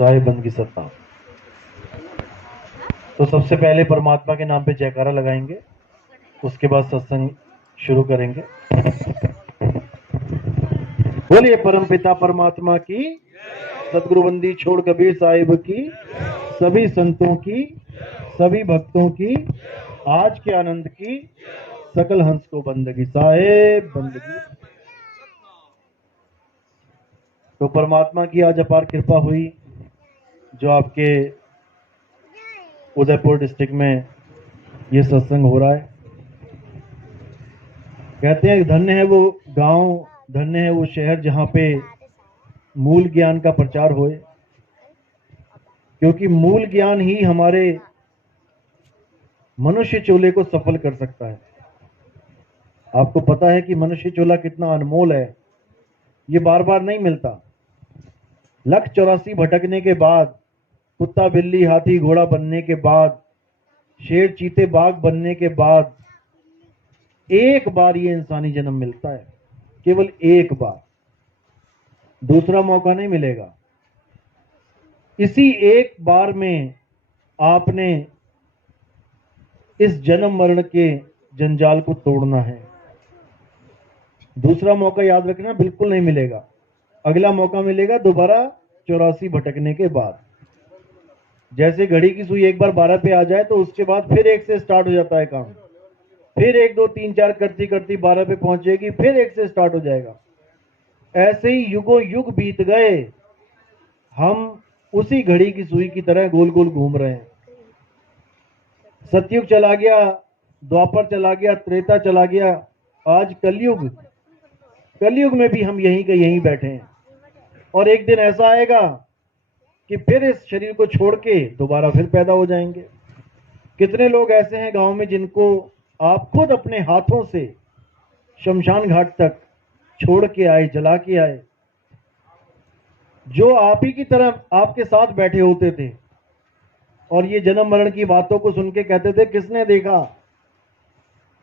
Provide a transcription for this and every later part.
साहिब बंद की सत्ता। तो सबसे पहले परमात्मा के नाम पे जयकारा लगाएंगे, उसके बाद सत्संग शुरू करेंगे। बोलिए परम पिता परमात्मा की, सदगुरु बंदी छोड़ कबीर साहिब की, सभी संतों की, सभी भक्तों की, आज के आनंद की, सकल हंस को बंदगी साहेब बंदगी। तो परमात्मा की आज अपार कृपा हुई, जो आपके उदयपुर डिस्ट्रिक्ट में ये सत्संग हो रहा है। कहते हैं धन्य है वो गांव, धन्य है वो शहर जहां पे मूल ज्ञान का प्रचार होए, क्योंकि मूल ज्ञान ही हमारे मनुष्य चोले को सफल कर सकता है। आपको पता है कि मनुष्य चोला कितना अनमोल है, ये बार बार नहीं मिलता। 184 भटकने के बाद, कुत्ता बिल्ली हाथी घोड़ा बनने के बाद, शेर चीते बाघ बनने के बाद एक बार ये इंसानी जन्म मिलता है, केवल एक बार, दूसरा मौका नहीं मिलेगा। इसी एक बार में आपने इस जन्म मरण के जंजाल को तोड़ना है। दूसरा मौका याद रखना बिल्कुल नहीं मिलेगा। अगला मौका मिलेगा दोबारा 84 भटकने के बाद। जैसे घड़ी की सुई एक बार 12 पे आ जाए तो उसके बाद फिर 1 से स्टार्ट हो जाता है काम, फिर 1 2 3 4 करती करती 12 पे पहुंचेगी, फिर 1 से स्टार्ट हो जाएगा। ऐसे ही युगों युग बीत गए, हम उसी घड़ी की सुई की तरह गोल गोल घूम रहे हैं। सतयुग चला गया, द्वापर चला गया, त्रेता चला गया, आज कलयुग। कलयुग में भी हम यहीं के यहीं बैठे हैं, और एक दिन ऐसा आएगा कि फिर इस शरीर को छोड़ के दोबारा फिर पैदा हो जाएंगे। कितने लोग ऐसे हैं गांव में जिनको आप खुद अपने हाथों से शमशान घाट तक छोड़ के आए, जला के आए, जो आप ही की तरह आपके साथ बैठे होते थे, और ये जन्म मरण की बातों को सुन के कहते थे किसने देखा,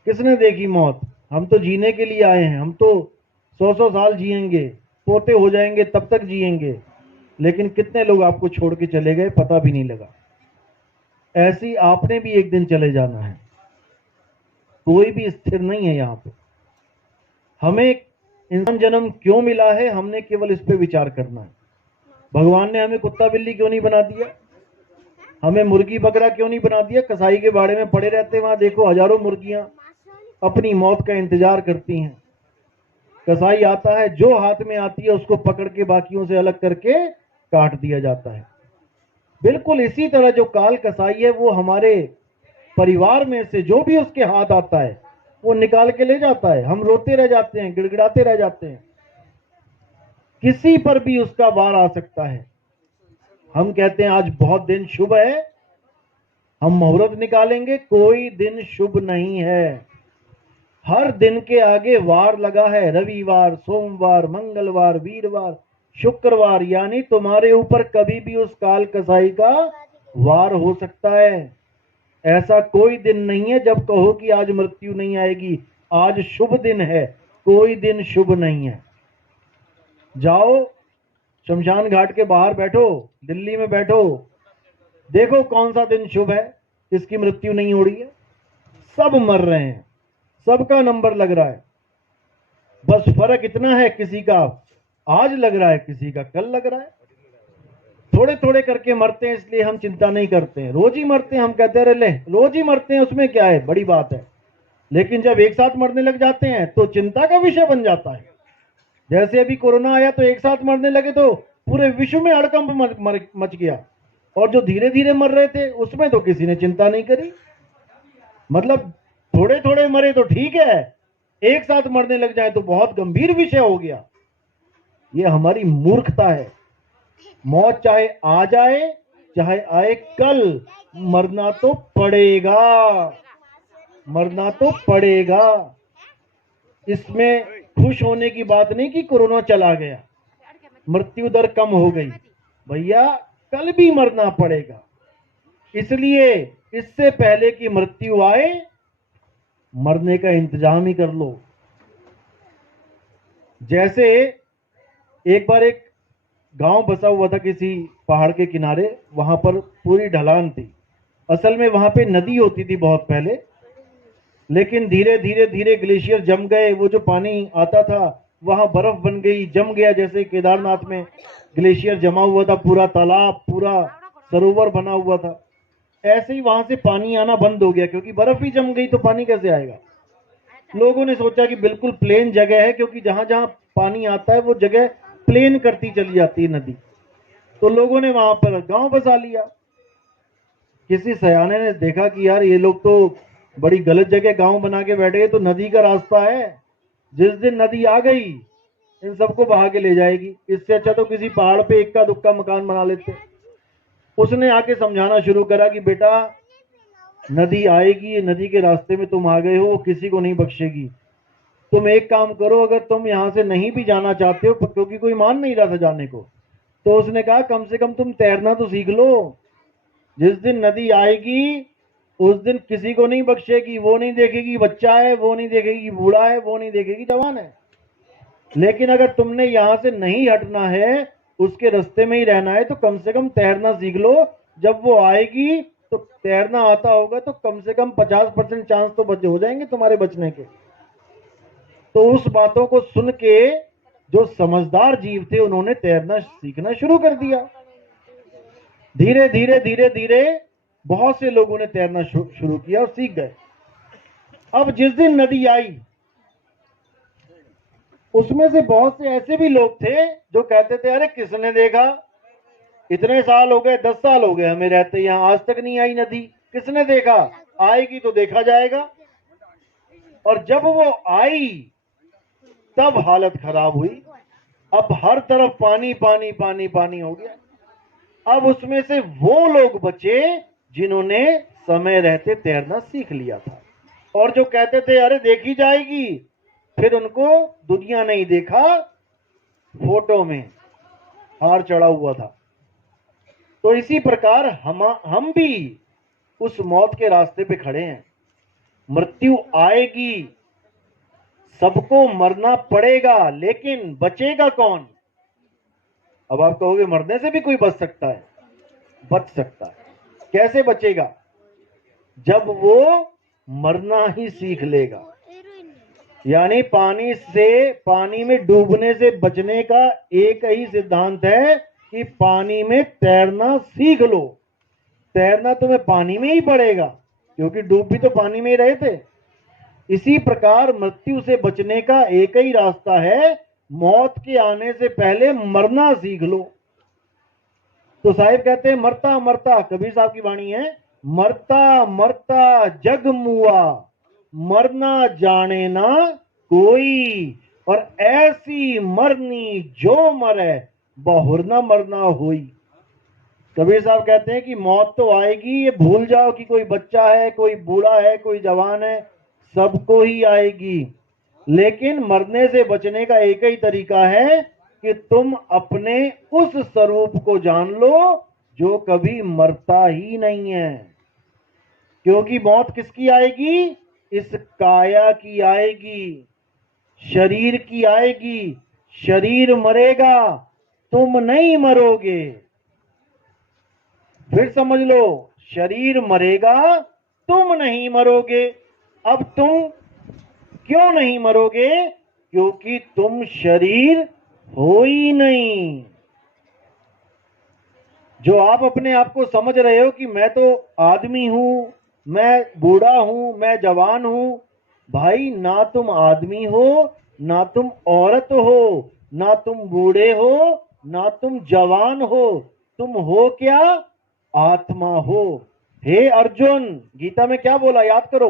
किसने देखी मौत, हम तो जीने के लिए आए हैं, हम तो 100 साल जिएंगे, पोते हो जाएंगे तब तक जिएंगे। लेकिन कितने लोग आपको छोड़ के चले गए, पता भी नहीं लगा। ऐसी आपने भी एक दिन चले जाना है, कोई भी स्थिर नहीं है यहाँ पे। हमें इंसान जन्म क्यों मिला है, हमने केवल इस पे विचार करना है। भगवान ने हमें कुत्ता बिल्ली क्यों नहीं बना दिया, हमें मुर्गी बकरा क्यों नहीं बना दिया। कसाई के बाड़े में पड़े रहते, वहां देखो हजारों मुर्गियां अपनी मौत का इंतजार करती हैं। कसाई आता है, जो हाथ में आती है उसको पकड़ के बाकियों से अलग करके काट दिया जाता है। बिल्कुल इसी तरह जो काल कसाई है, वो हमारे परिवार में से जो भी उसके हाथ आता है वो निकाल के ले जाता है। हम रोते रह जाते हैं, गिड़गिड़ाते रह जाते हैं। किसी पर भी उसका वार आ सकता है। हम कहते हैं आज बहुत दिन शुभ है, हम मुहूर्त निकालेंगे, कोई दिन शुभ नहीं है। हर दिन के आगे वार लगा है, रविवार, सोमवार, मंगलवार, वीरवार, शुक्रवार, यानी तुम्हारे ऊपर कभी भी उस काल कसाई का वार हो सकता है। ऐसा कोई दिन नहीं है जब कहो कि आज मृत्यु नहीं आएगी, आज शुभ दिन है, कोई दिन शुभ नहीं है। जाओ शमशान घाट के बाहर बैठो, दिल्ली में बैठो, देखो कौन सा दिन शुभ है, इसकी मृत्यु नहीं हो रही है। सब मर रहे हैं, सबका नंबर लग रहा है। बस फर्क इतना है, किसी का आज लग रहा है, किसी का कल लग रहा है। थोड़े थोड़े करके मरते हैं, इसलिए हम चिंता नहीं करते हैं। रोज ही मरते हैं, हम कहते हैं ले रोज ही मरते हैं, उसमें क्या है, बड़ी बात है। लेकिन जब एक साथ मरने लग जाते हैं तो चिंता का विषय बन जाता है। जैसे अभी कोरोना आया तो एक साथ मरने लगे तो पूरे विश्व में हड़कंप मच गया, और जो धीरे धीरे मर रहे थे उसमें तो किसी ने चिंता नहीं करी। मतलब थोड़े थोड़े मरे तो ठीक है, एक साथ मरने लग जाए तो बहुत गंभीर विषय हो गया। ये हमारी मूर्खता है। मौत चाहे आ जाए चाहे आए कल, मरना तो पड़ेगा, मरना तो पड़ेगा। इसमें खुश होने की बात नहीं कि कोरोना चला गया, मृत्यु दर कम हो गई, भैया कल भी मरना पड़ेगा। इसलिए इससे पहले कि मृत्यु आए, मरने का इंतजाम ही कर लो। जैसे एक बार एक गांव बसा हुआ था किसी पहाड़ के किनारे, वहां पर पूरी ढलान थी। असल में वहां पे नदी होती थी बहुत पहले, लेकिन धीरे धीरे धीरे ग्लेशियर जम गए, वो जो पानी आता था वहां बर्फ बन गई, जम गया। जैसे केदारनाथ में ग्लेशियर जमा हुआ था, पूरा तालाब, पूरा सरोवर बना हुआ था, ऐसे ही वहां से पानी आना बंद हो गया, क्योंकि बर्फ ही जम गई तो पानी कैसे आएगा। लोगों ने सोचा कि बिल्कुल प्लेन जगह है, क्योंकि जहां जहां पानी आता है वो जगह प्लेन करती चली जाती है नदी, तो लोगों ने वहां पर गांव बसा लिया। किसी सयाने ने देखा कि यार ये लोग तो बड़ी गलत जगह गांव बना के बैठे हैं, तो नदी का रास्ता है, जिस दिन नदी आ गई इन सबको बहा के ले जाएगी, इससे अच्छा तो किसी पहाड़ पे इक्का दुक्का मकान बना लेते। उसने आके समझाना शुरू करा कि बेटा नदी आएगी, नदी के रास्ते में तुम आ गए हो, वो किसी को नहीं बख्शेगी। तुम एक काम करो, अगर तुम यहां से नहीं भी जाना चाहते हो, क्योंकि कोई मान नहीं रहा था जाने को, तो उसने कहा कम से कम तुम तैरना तो सीख लो। जिस दिन नदी आएगी उस दिन किसी को नहीं बख्शेगी, वो नहीं देखेगी बच्चा है, वो नहीं देखेगी बूढ़ा है, वो नहीं देखेगी जवान है। लेकिन अगर तुमने यहां से नहीं हटना है, उसके रास्ते में ही रहना है, तो कम से कम तैरना सीख लो। जब वो आएगी तो तैरना आता होगा तो कम से कम 50% चांस तो बचे हो जाएंगे तुम्हारे बचने के। तो उस बातों को सुन के जो समझदार जीव थे उन्होंने तैरना सीखना शुरू कर दिया। धीरे धीरे धीरे धीरे बहुत से लोगों ने तैरना शुरू किया और सीख गए। अब जिस दिन नदी आई, उसमें से बहुत से ऐसे भी लोग थे जो कहते थे अरे किसने देखा, इतने साल हो गए, 10 साल हो गए हमें रहते यहाँ, आज तक नहीं आई नदी, किसने देखा, आएगी तो देखा जाएगा। और जब वो आई तब हालत खराब हुई। अब हर तरफ पानी पानी पानी पानी हो गया। अब उसमें से वो लोग बचे जिन्होंने समय रहते तैरना सीख लिया था, और जो कहते थे अरे देखी जाएगी, फिर उनको दुनिया नहीं देखा, फोटो में हार चढ़ा हुआ था। तो इसी प्रकार हम भी उस मौत के रास्ते पे खड़े हैं। मृत्यु आएगी, सबको मरना पड़ेगा, लेकिन बचेगा कौन। अब आप कहोगे मरने से भी कोई बच सकता है, बच सकता है। कैसे बचेगा, जब वो मरना ही सीख लेगा। यानी पानी में डूबने से बचने का एक ही सिद्धांत है कि पानी में तैरना सीख लो। तैरना तुम्हें पानी में ही पड़ेगा, क्योंकि डूब भी तो पानी में ही रहे थे। इसी प्रकार मृत्यु से बचने का एक ही रास्ता है, मौत के आने से पहले मरना सीख लो। तो साहिब कहते हैं मरता मरता, कबीर साहब की वाणी है, मरता मरता जग मुआ, मरना जाने ना कोई, और ऐसी मरनी जो मरे बहुर न मरना होई। कबीर साहब कहते हैं कि मौत तो आएगी, ये भूल जाओ कि कोई बच्चा है, कोई बूढ़ा है, कोई जवान है, सबको ही आएगी। लेकिन मरने से बचने का एक ही तरीका है कि तुम अपने उस स्वरूप को जान लो जो कभी मरता ही नहीं है। क्योंकि मौत किसकी आएगी, इस काया की आएगी, शरीर की आएगी। शरीर मरेगा, तुम नहीं मरोगे। फिर समझ लो, शरीर मरेगा, तुम नहीं मरोगे। अब तुम क्यों नहीं मरोगे, क्योंकि तुम शरीर हो ही नहीं। जो आप अपने आप को समझ रहे हो कि मैं तो आदमी हूं, मैं बूढ़ा हूं, मैं जवान हूं, भाई ना तुम आदमी हो, ना तुम औरत हो, ना तुम बूढ़े हो, ना तुम जवान हो, तुम हो क्या, आत्मा हो। हे अर्जुन, गीता में क्या बोला याद करो,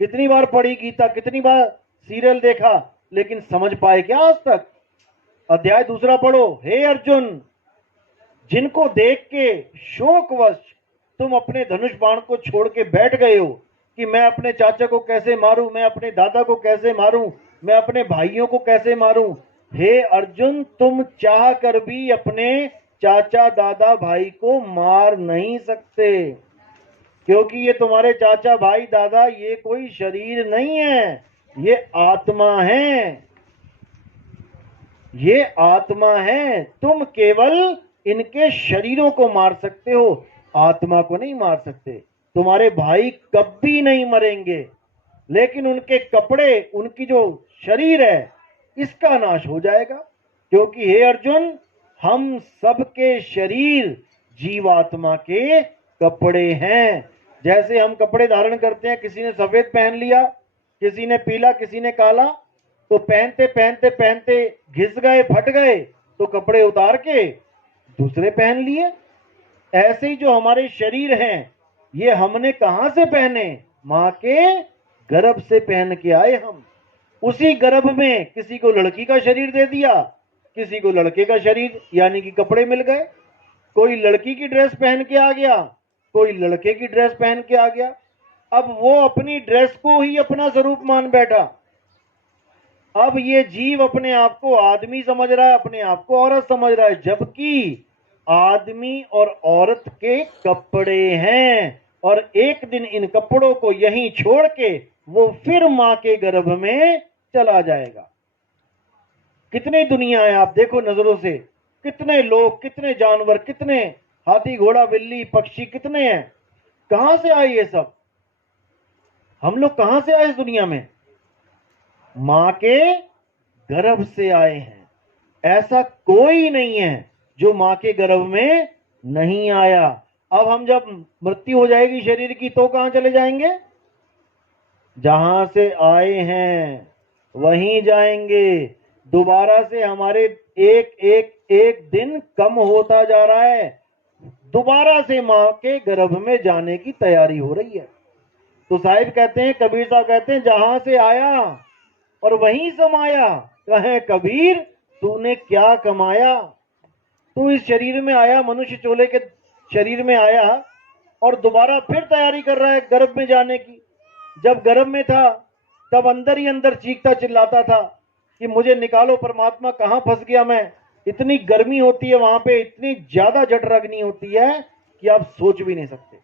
कितनी बार पढ़ी गीता, कितनी बार सीरियल देखा, लेकिन समझ पाए क्या आज तक। अध्याय 2 पढ़ो। हे अर्जुन, जिनको देख के शोकवश तुम अपने धनुष बाण को छोड़ के बैठ गए हो कि मैं अपने चाचा को कैसे मारूं, मैं अपने दादा को कैसे मारूं, मैं अपने भाइयों को कैसे मारूं। हे अर्जुन, तुम चाह कर भी अपने चाचा दादा भाई को मार नहीं सकते, क्योंकि ये तुम्हारे चाचा भाई दादा ये कोई शरीर नहीं है, ये आत्मा है। ये आत्मा है, तुम केवल इनके शरीरों को मार सकते हो, आत्मा को नहीं मार सकते। तुम्हारे भाई कभी नहीं मरेंगे, लेकिन उनके कपड़े, उनकी जो शरीर है, इसका नाश हो जाएगा। क्योंकि हे अर्जुन, हम सबके शरीर जीवात्मा के कपड़े हैं। जैसे हम कपड़े धारण करते हैं, किसी ने सफेद पहन लिया, किसी ने पीला, किसी ने काला, तो पहनते पहनते पहनते घिस गए, फट गए, तो कपड़े उतार के दूसरे पहन लिए। ऐसे ही जो हमारे शरीर हैं, ये हमने कहां से पहने? मां के गर्भ से पहन के आए हम। उसी गर्भ में किसी को लड़की का शरीर दे दिया, किसी को लड़के का शरीर, यानी कि कपड़े मिल गए। कोई लड़की की ड्रेस पहन के आ गया, कोई लड़के की ड्रेस पहन के आ गया। अब वो अपनी ड्रेस को ही अपना स्वरूप मान बैठा। अब ये जीव अपने आप को आदमी समझ रहा है, अपने आप को औरत समझ रहा है, जबकि आदमी और औरत के कपड़े हैं। और एक दिन इन कपड़ों को यहीं छोड़ के वो फिर मां के गर्भ में चला जाएगा। कितनी दुनिया है, आप देखो नजरों से, कितने लोग, कितने जानवर, कितने हाथी, घोड़ा, बिल्ली, पक्षी, कितने हैं। कहां से आए ये सब? हम लोग कहां से आए इस दुनिया में? मां के गर्भ से आए हैं। ऐसा कोई नहीं है जो मां के गर्भ में नहीं आया। अब हम जब मृत्यु हो जाएगी शरीर की, तो कहां चले जाएंगे? जहां से आए हैं वहीं जाएंगे। दोबारा से हमारे एक एक एक दिन कम होता जा रहा है, दोबारा से मां के गर्भ में जाने की तैयारी हो रही है। तो साहिब कहते हैं, कबीर साहब कहते हैं, जहां से आया और वहीं समाया, कहे कबीर तूने क्या कमाया। तू इस शरीर में आया, मनुष्य चोले के शरीर में आया, और दोबारा फिर तैयारी कर रहा है गर्भ में जाने की। जब गर्भ में था तब अंदर ही अंदर चीखता चिल्लाता था कि मुझे निकालो परमात्मा, कहां फंस गया मैं। इतनी गर्मी होती है वहां पे, इतनी ज्यादा जठराग्नि होती है कि आप सोच भी नहीं सकते।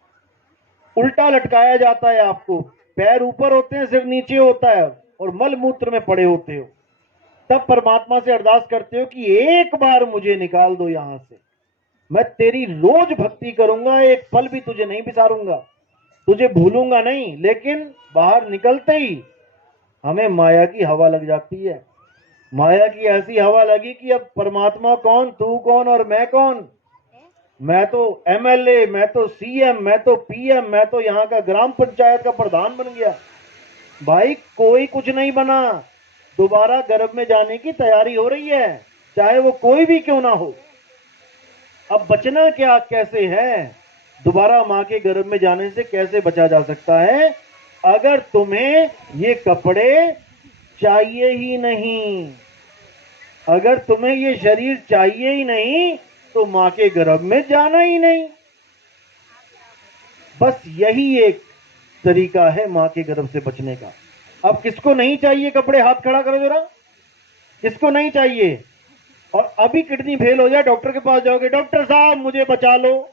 उल्टा लटकाया जाता है आपको, पैर ऊपर होते हैं, सिर नीचे होता है, और मल मूत्र में पड़े होते हो। तब परमात्मा से अरदास करते हो कि एक बार मुझे निकाल दो यहां से, मैं तेरी रोज भक्ति करूंगा, एक पल भी तुझे नहीं बिसारूंगा, तुझे भूलूंगा नहीं। लेकिन बाहर निकलते ही हमें माया की हवा लग जाती है। माया की ऐसी हवा लगी कि अब परमात्मा कौन, तू कौन और मैं कौन। मैं तो एमएलए, मैं तो सीएम, मैं तो पीएम, मैं तो यहाँ का ग्राम पंचायत का प्रधान बन गया। भाई कोई कुछ नहीं बना। दोबारा गर्भ में जाने की तैयारी हो रही है, चाहे वो कोई भी क्यों ना हो। अब बचना क्या, कैसे है? दोबारा मां के गर्भ में जाने से कैसे बचा जा सकता है? अगर तुम्हें ये कपड़े चाहिए ही नहीं, अगर तुम्हें ये शरीर चाहिए ही नहीं, तो मां के गर्भ में जाना ही नहीं। बस यही एक तरीका है मां के गर्भ से बचने का। अब किसको नहीं चाहिए कपड़े? हाथ खड़ा करो जरा, किसको नहीं चाहिए? और अभी किडनी फेल हो जाए, डॉक्टर के पास जाओगे, डॉक्टर साहब मुझे बचा लो,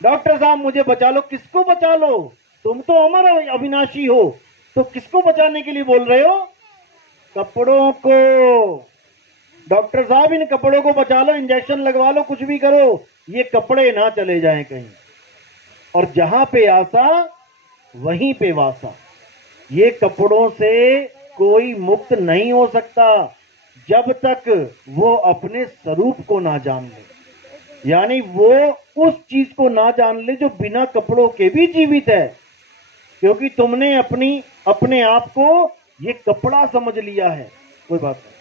डॉक्टर साहब मुझे बचा लो। किसको बचा लो? तुम तो अमर अविनाशी हो, तो किसको बचाने के लिए बोल रहे हो? कपड़ों को। डॉक्टर साहब इन कपड़ों को बचा लो, इंजेक्शन लगवा लो, कुछ भी करो, ये कपड़े ना चले जाएं कहीं। और जहां पे आशा वहीं पे वासा। ये कपड़ों से कोई मुक्त नहीं हो सकता जब तक वो अपने स्वरूप को ना जान ले, यानी वो उस चीज को ना जान ले जो बिना कपड़ों के भी जीवित है। क्योंकि तुमने अपने आप को ये कपड़ा समझ लिया है। कोई बात नहीं,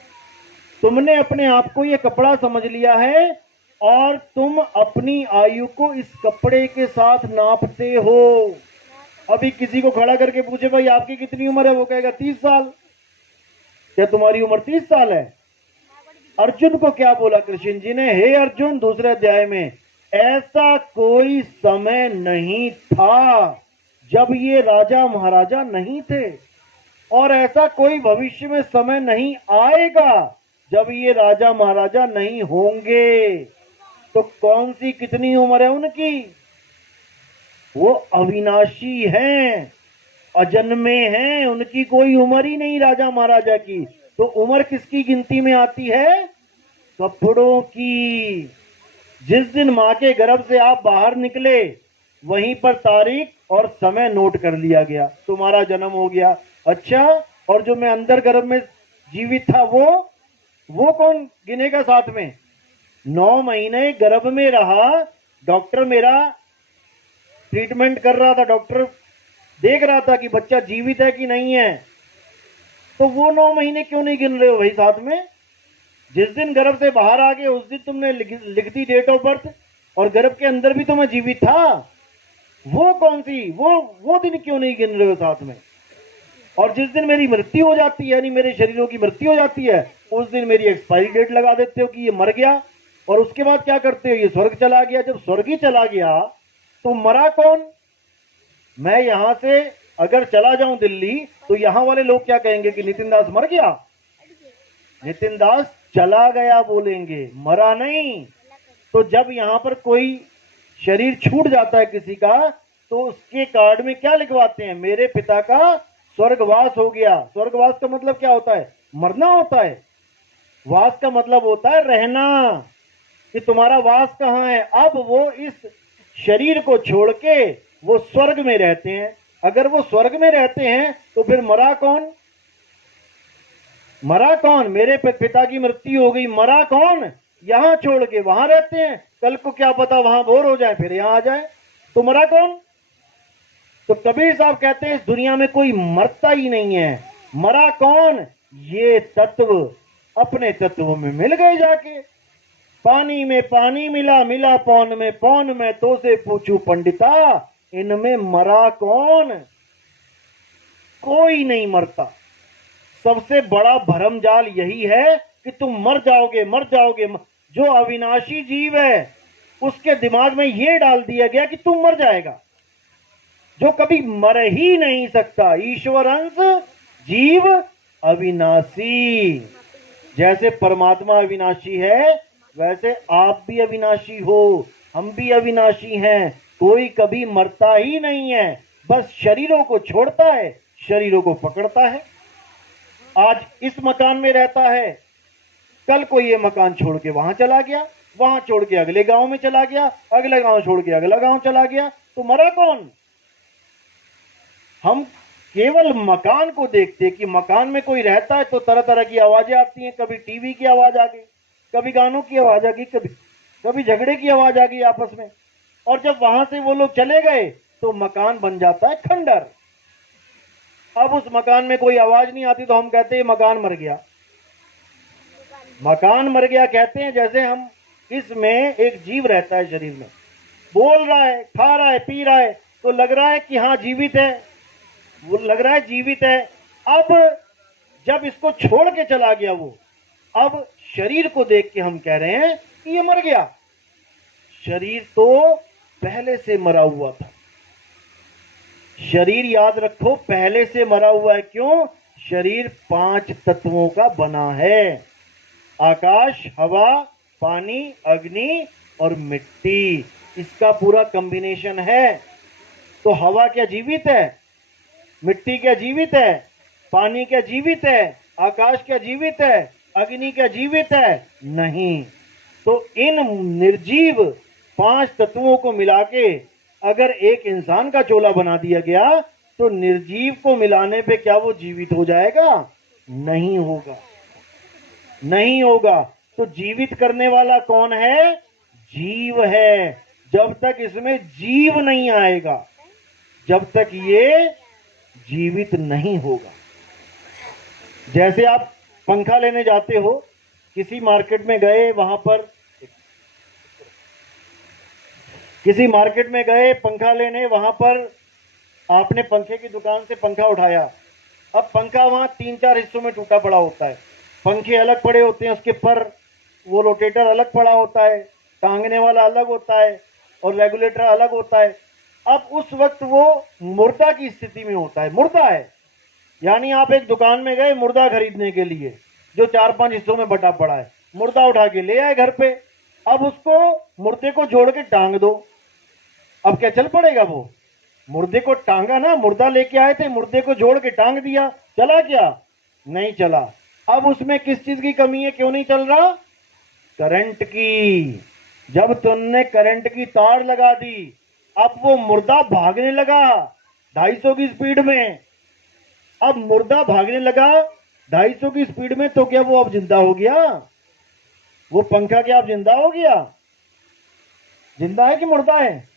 तुमने अपने आप को ये कपड़ा समझ लिया है, और तुम अपनी आयु को इस कपड़े के साथ नापते हो। अभी किसी को खड़ा करके पूछे भाई आपकी कितनी उम्र है, वो कहेगा 30 साल। क्या तुम्हारी उम्र 30 साल है? अर्जुन को क्या बोला कृष्ण जी ने? हे अर्जुन, दूसरे अध्याय में, ऐसा कोई समय नहीं था जब ये राजा महाराजा नहीं थे, और ऐसा कोई भविष्य में समय नहीं आएगा जब ये राजा महाराजा नहीं होंगे। तो कौन सी कितनी उम्र है उनकी? वो अविनाशी हैं, अजन्मे हैं, उनकी कोई उम्र ही नहीं राजा महाराजा की। तो उम्र किसकी गिनती में आती है? कपड़ों की। जिस दिन मां के गर्भ से आप बाहर निकले वहीं पर तारीख और समय नोट कर लिया गया, तुम्हारा जन्म हो गया। अच्छा, और जो मैं अंदर गर्भ में जीवित था वो कौन गिनेगा साथ में? 9 महीने गर्भ में रहा, डॉक्टर मेरा ट्रीटमेंट कर रहा था, डॉक्टर देख रहा था कि बच्चा जीवित है कि नहीं है, तो वो 9 महीने क्यों नहीं गिन रहे हो भाई साथ में? जिस दिन गर्भ से बाहर आ गए उस दिन तुमने लिख दी डेट ऑफ बर्थ, और गर्भ के अंदर भी तो मैं जीवित था, वो कौन सी वो दिन क्यों नहीं गिन रहे हो साथ में? और जिस दिन मेरी मृत्यु हो जाती है, यानी मेरे शरीरों की मृत्यु हो जाती है, उस दिन मेरी एक्सपायरी डेट लगा देते हो कि ये मर गया, और उसके बाद क्या करते हो? ये स्वर्ग चला गया। जब स्वर्ग ही चला गया तो मरा कौन? मैं यहां से अगर चला जाऊं दिल्ली तो यहां वाले लोग क्या कहेंगे कि नितिन दास मर गया, नितिन दास चला गया बोलेंगे, मरा नहीं। तो जब यहां पर कोई शरीर छूट जाता है किसी का, तो उसके कार्ड में क्या लिखवाते हैं? मेरे पिता का स्वर्गवास हो गया। स्वर्गवास का मतलब क्या होता है? मरना होता है। वास का मतलब होता है रहना, कि तुम्हारा वास कहाँ है। अब वो इस शरीर को छोड़ के वो स्वर्ग में रहते हैं। अगर वो स्वर्ग में रहते हैं तो फिर मरा कौन? मरा कौन? मेरे पिता की मृत्यु हो गई, मरा कौन? यहां छोड़ के वहां रहते हैं, कल को क्या पता वहां बोर हो जाए फिर यहां आ जाए, तो मरा कौन? तो कबीर साहब कहते हैं इस दुनिया में कोई मरता ही नहीं है। मरा कौन? ये तत्व अपने तत्व में मिल गए जाके। पानी में पानी मिला, मिला पौन में, पौन में तो से पूछू पंडिता, इनमें मरा कौन? कोई नहीं मरता। सबसे बड़ा भरमजाल यही है कि तुम मर जाओगे, मर जाओगे। जो अविनाशी जीव है उसके दिमाग में यह डाल दिया गया कि तुम मर जाएगा, जो कभी मर ही नहीं सकता। ईश्वर अंश, जीव अविनाशी। जैसे परमात्मा अविनाशी है वैसे आप भी अविनाशी हो, हम भी अविनाशी हैं। कोई कभी मरता ही नहीं है, बस शरीरों को छोड़ता है, शरीरों को पकड़ता है। आज इस मकान में रहता है, कल को ये मकान छोड़ के वहां चला गया, वहां छोड़ के अगले गांव में चला गया, अगले गांव छोड़ के अगला गांव चला गया, तो मरा कौन? हम केवल मकान को देखते कि मकान में कोई रहता है तो तरह तरह की आवाजें आती हैं, कभी टीवी की आवाज आ गई, कभी गानों की आवाज आ गई, कभी झगड़े की आवाज आ गई आपस में, और जब वहां से वो लोग चले गए तो मकान बन जाता है खंडर। अब उस मकान में कोई आवाज नहीं आती तो हम कहते हैं मकान मर गया। मकान मर गया कहते हैं जैसे हम इसमें एक जीव रहता है शरीर में, बोल रहा है, खा रहा है, पी रहा है, तो लग रहा है कि हाँ जीवित है, वो लग रहा है जीवित है। अब जब इसको छोड़ के चला गया वो, अब शरीर को देख के हम कह रहे हैं कि ये मर गया। शरीर तो पहले से मरा हुआ था। शरीर याद रखो पहले से मरा हुआ है। क्यों? शरीर 5 तत्वों का बना है, आकाश, हवा, पानी, अग्नि और मिट्टी, इसका पूरा कॉम्बिनेशन है। तो हवा क्या जीवित है? मिट्टी क्या जीवित है? पानी क्या जीवित है? आकाश क्या जीवित है? अग्नि क्या जीवित है? नहीं। तो इन निर्जीव 5 तत्वों को मिला के अगर एक इंसान का चोला बना दिया गया तो निर्जीव को मिलाने पे क्या वो जीवित हो जाएगा? नहीं होगा, नहीं होगा। तो जीवित करने वाला कौन है? जीव है। जब तक इसमें जीव नहीं आएगा, जब तक ये जीवित नहीं होगा। जैसे आप पंखा लेने जाते हो, किसी मार्केट में गए, वहां पर किसी मार्केट में गए पंखा लेने, वहां पर आपने पंखे की दुकान से पंखा उठाया। अब पंखा वहां 3-4 हिस्सों में टूटा पड़ा होता है, पंखे अलग पड़े होते हैं, उसके पर वो रोटेटर अलग पड़ा होता है, टांगने वाला अलग होता है और रेगुलेटर अलग होता है। अब उस वक्त वो मुर्दा की स्थिति में होता है, मुर्दा है। यानी आप एक दुकान में गए मुर्दा खरीदने के लिए, जो 4-5 हिस्सों में बटा पड़ा है, मुर्दा उठा के ले आए घर पे। अब उसको मुर्दे को जोड़ के टांग दो, अब क्या चल पड़ेगा? वो मुर्दे को टांगा ना, मुर्दा लेके आए थे, मुर्दे को जोड़ के टांग दिया, चला क्या? नहीं चला। अब उसमें किस चीज की कमी है, क्यों नहीं चल रहा? करंट की। जब तुमने करंट की तार लगा दी, अब वो मुर्दा भागने लगा 250 की स्पीड में। अब मुर्दा भागने लगा 250 की स्पीड में, तो क्या वो अब जिंदा हो गया? वो पंखा क्या अब जिंदा हो गया? जिंदा है कि मुर्दा है?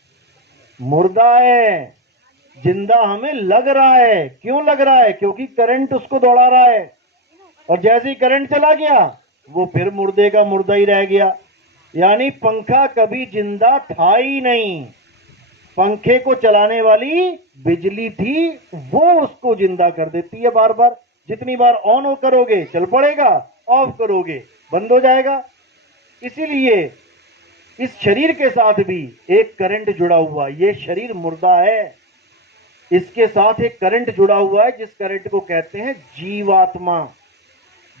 मुर्दा है। जिंदा हमें लग रहा है। क्यों लग रहा है? क्योंकि करंट उसको दौड़ा रहा है, और जैसे ही करंट चला गया वो फिर मुर्दे का मुर्दा ही रह गया। यानी पंखा कभी जिंदा था ही नहीं। पंखे को चलाने वाली बिजली थी, वो उसको जिंदा कर देती है बार बार। जितनी बार ऑन करोगे चल पड़ेगा, ऑफ करोगे बंद हो जाएगा। इसीलिए इस शरीर के साथ भी एक करंट जुड़ा हुआ। ये शरीर मुर्दा है, इसके साथ एक करंट जुड़ा हुआ है, जिस करंट को कहते हैं जीवात्मा।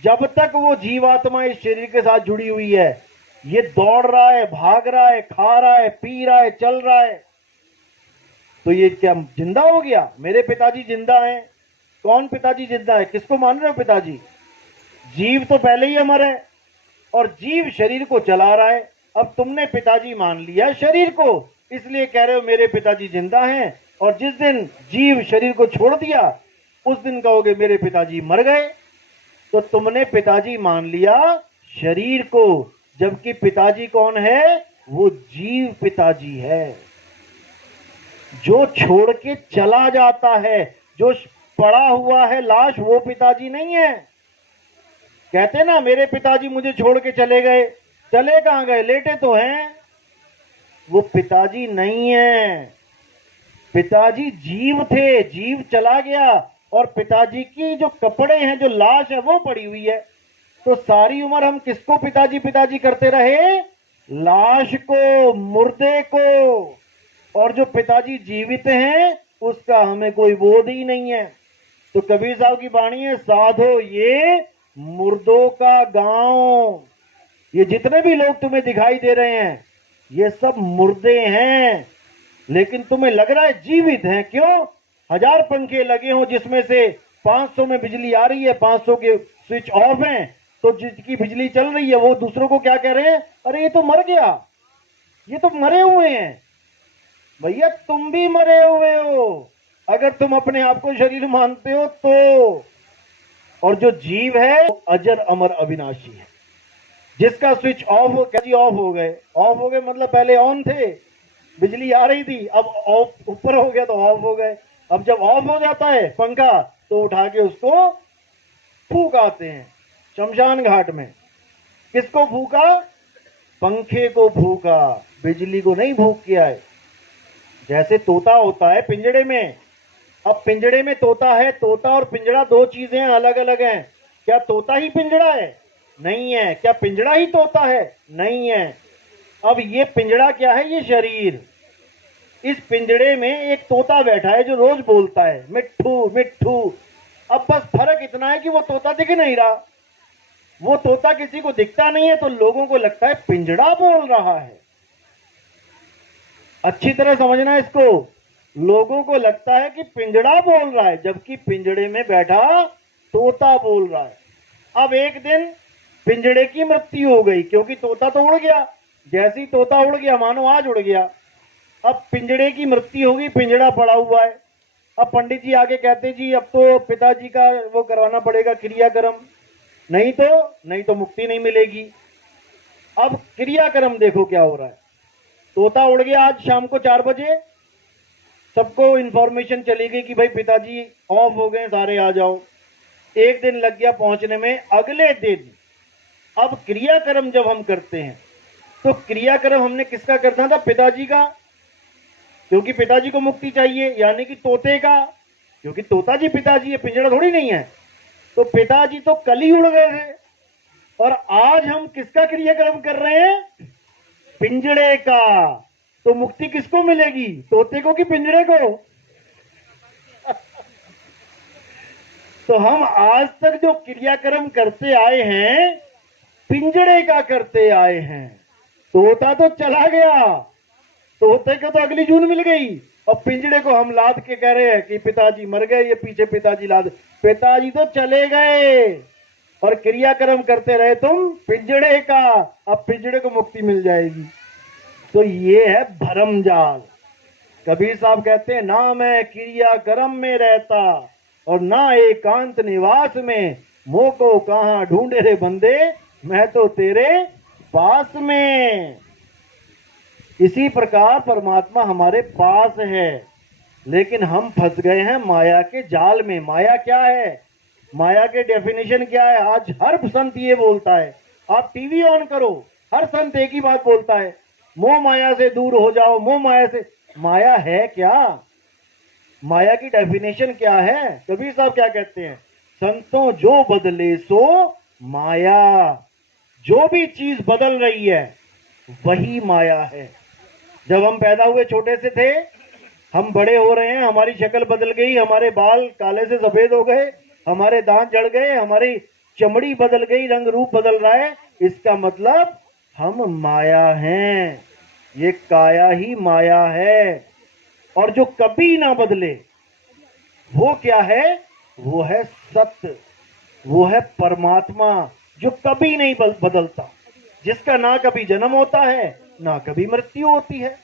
जब तक वो जीवात्मा इस शरीर के साथ जुड़ी हुई है, ये दौड़ रहा है, भाग रहा है, खा रहा है, पी रहा है, चल रहा है, तो ये क्या जिंदा हो गया? मेरे पिताजी जिंदा हैं। कौन पिताजी जिंदा है? किसको मान रहे हो पिताजी? जीव तो पहले ही अमर है, और जीव शरीर को चला रहा है। अब तुमने पिताजी मान लिया शरीर को, इसलिए कह रहे हो मेरे पिताजी जिंदा हैं, और जिस दिन जीव शरीर को छोड़ दिया उस दिन कहोगे मेरे पिताजी मर गए। तो तुमने पिताजी मान लिया शरीर को, जबकि पिताजी कौन है? वो जीव पिताजी है, जो छोड़ के चला जाता है। जो पड़ा हुआ है लाश, वो पिताजी नहीं है। कहते ना मेरे पिताजी मुझे छोड़ के चले गए। चले कहां गए? लेटे तो हैं। वो पिताजी नहीं है। पिताजी जीव थे, जीव चला गया, और पिताजी की जो कपड़े हैं, जो लाश है, वो पड़ी हुई है। तो सारी उम्र हम किसको पिताजी पिताजी करते रहे? लाश को, मुर्दे को। और जो पिताजी जीवित हैं उसका हमें कोई बोध ही नहीं है। तो कबीर साहब की वाणी है, साधो ये मुर्दों का गांव। ये जितने भी लोग तुम्हें दिखाई दे रहे हैं ये सब मुर्दे हैं, लेकिन तुम्हें लग रहा है जीवित हैं। क्यों? 1000 पंखे लगे हों जिसमें से 500 में बिजली आ रही है, 500 के स्विच ऑफ हैं, तो जिसकी बिजली चल रही है वो दूसरों को क्या कह रहे हैं? अरे ये तो मर गया, ये तो मरे हुए हैं। भैया तुम भी मरे हुए हो, अगर तुम अपने आप को शरीर मानते हो तो। और जो जीव है वो अजर अमर अविनाशी है, जिसका स्विच ऑफ हो, क्या जी ऑफ हो गए? ऑफ हो गए मतलब पहले ऑन थे, बिजली आ रही थी, अब ऑफ ऊपर हो गया तो ऑफ हो गए। अब जब ऑफ हो जाता है पंखा तो उठा के उसको फूंक आते हैं शमशान घाट में। किसको फूका? पंखे को फूका, बिजली को नहीं फूक के आए। जैसे तोता होता है पिंजड़े में, अब पिंजड़े में तोता है, तोता और पिंजड़ा दो चीजें अलग अलग हैं। क्या तोता ही पिंजड़ा है? नहीं है। क्या पिंजड़ा ही तोता है? नहीं है। अब ये पिंजड़ा क्या है? ये शरीर। इस पिंजड़े में एक तोता बैठा है जो रोज बोलता है मिट्ठू मिट्ठू। अब बस फर्क इतना है कि वो तोता दिख नहीं रहा। वो तोता किसी को दिखता नहीं है, तो लोगों को लगता है पिंजड़ा बोल रहा है। अच्छी तरह समझना इसको। लोगों को लगता है कि पिंजड़ा बोल रहा है, जबकि पिंजड़े में बैठा तोता बोल रहा है। अब एक दिन पिंजड़े की मृत्यु हो गई, क्योंकि तोता तो उड़ गया। जैसे ही तोता उड़ गया, मानो आज उड़ गया। अब पिंजड़े की मृत्यु होगी, पिंजड़ा पड़ा हुआ है। अब पंडित जी आगे कहते जी अब तो पिताजी का वो करवाना पड़ेगा क्रियाक्रम, नहीं तो मुक्ति नहीं मिलेगी। अब क्रियाक्रम देखो क्या हो रहा है। तोता उड़ गया आज शाम को 4 बजे, सबको इंफॉर्मेशन चली गई कि भाई पिताजी ऑफ हो गए, सारे आ जाओ। एक दिन लग गया पहुंचने में। अगले दिन अब क्रियाक्रम जब हम करते हैं तो क्रियाक्रम हमने किसका करना था? पिताजी का, क्योंकि पिताजी को मुक्ति चाहिए, यानी कि तोते का, क्योंकि तोता जी पिताजी है, पिंजड़ा थोड़ी नहीं है। तो पिताजी तो कल ही उड़ गए थे, और आज हम किसका क्रियाक्रम कर रहे हैं? पिंजड़े का। तो मुक्ति किसको मिलेगी? तोते को कि पिंजड़े को? तो हम आज तक जो क्रियाक्रम करते आए हैं पिंजड़े का करते आए हैं। तोता तो चला गया, तोते को तो अगली जून मिल गई, और पिंजड़े को हम लाद के कह रहे हैं कि पिताजी मर गए, ये पीछे पिताजी लाद। पिताजी तो चले गए, और क्रियाक्रम करते रहे तुम पिंजड़े का, अब पिंजड़े को मुक्ति मिल जाएगी। तो ये है भरम जाल। कबीर साहब कहते हैं, ना मैं क्रियाक्रम में रहता और ना एकांत निवास में, मोको कहां ढूंढे रे बंदे, मैं तो तेरे पास में। इसी प्रकार परमात्मा हमारे पास है, लेकिन हम फंस गए हैं माया के जाल में। माया क्या है? माया के डेफिनेशन क्या है? आज हर संत ये बोलता है, आप टीवी ऑन करो, हर संत एक ही बात बोलता है, मोह माया से दूर हो जाओ, मोह माया से। माया है क्या? माया की डेफिनेशन क्या है? कबीर साहब क्या कहते हैं? संतों जो बदले सो माया। जो भी चीज बदल रही है वही माया है। जब हम पैदा हुए छोटे से थे, हम बड़े हो रहे हैं, हमारी शक्ल बदल गई, हमारे बाल काले से सफेद हो गए, हमारे दांत जड़ गए, हमारी चमड़ी बदल गई, रंग रूप बदल रहा है। इसका मतलब हम माया हैं, ये काया ही माया है। और जो कभी ना बदले वो क्या है? वो है सत्य, वो है परमात्मा जो कभी नहीं बदलता, जिसका ना कभी जन्म होता है ना कभी मृत्यु होती है।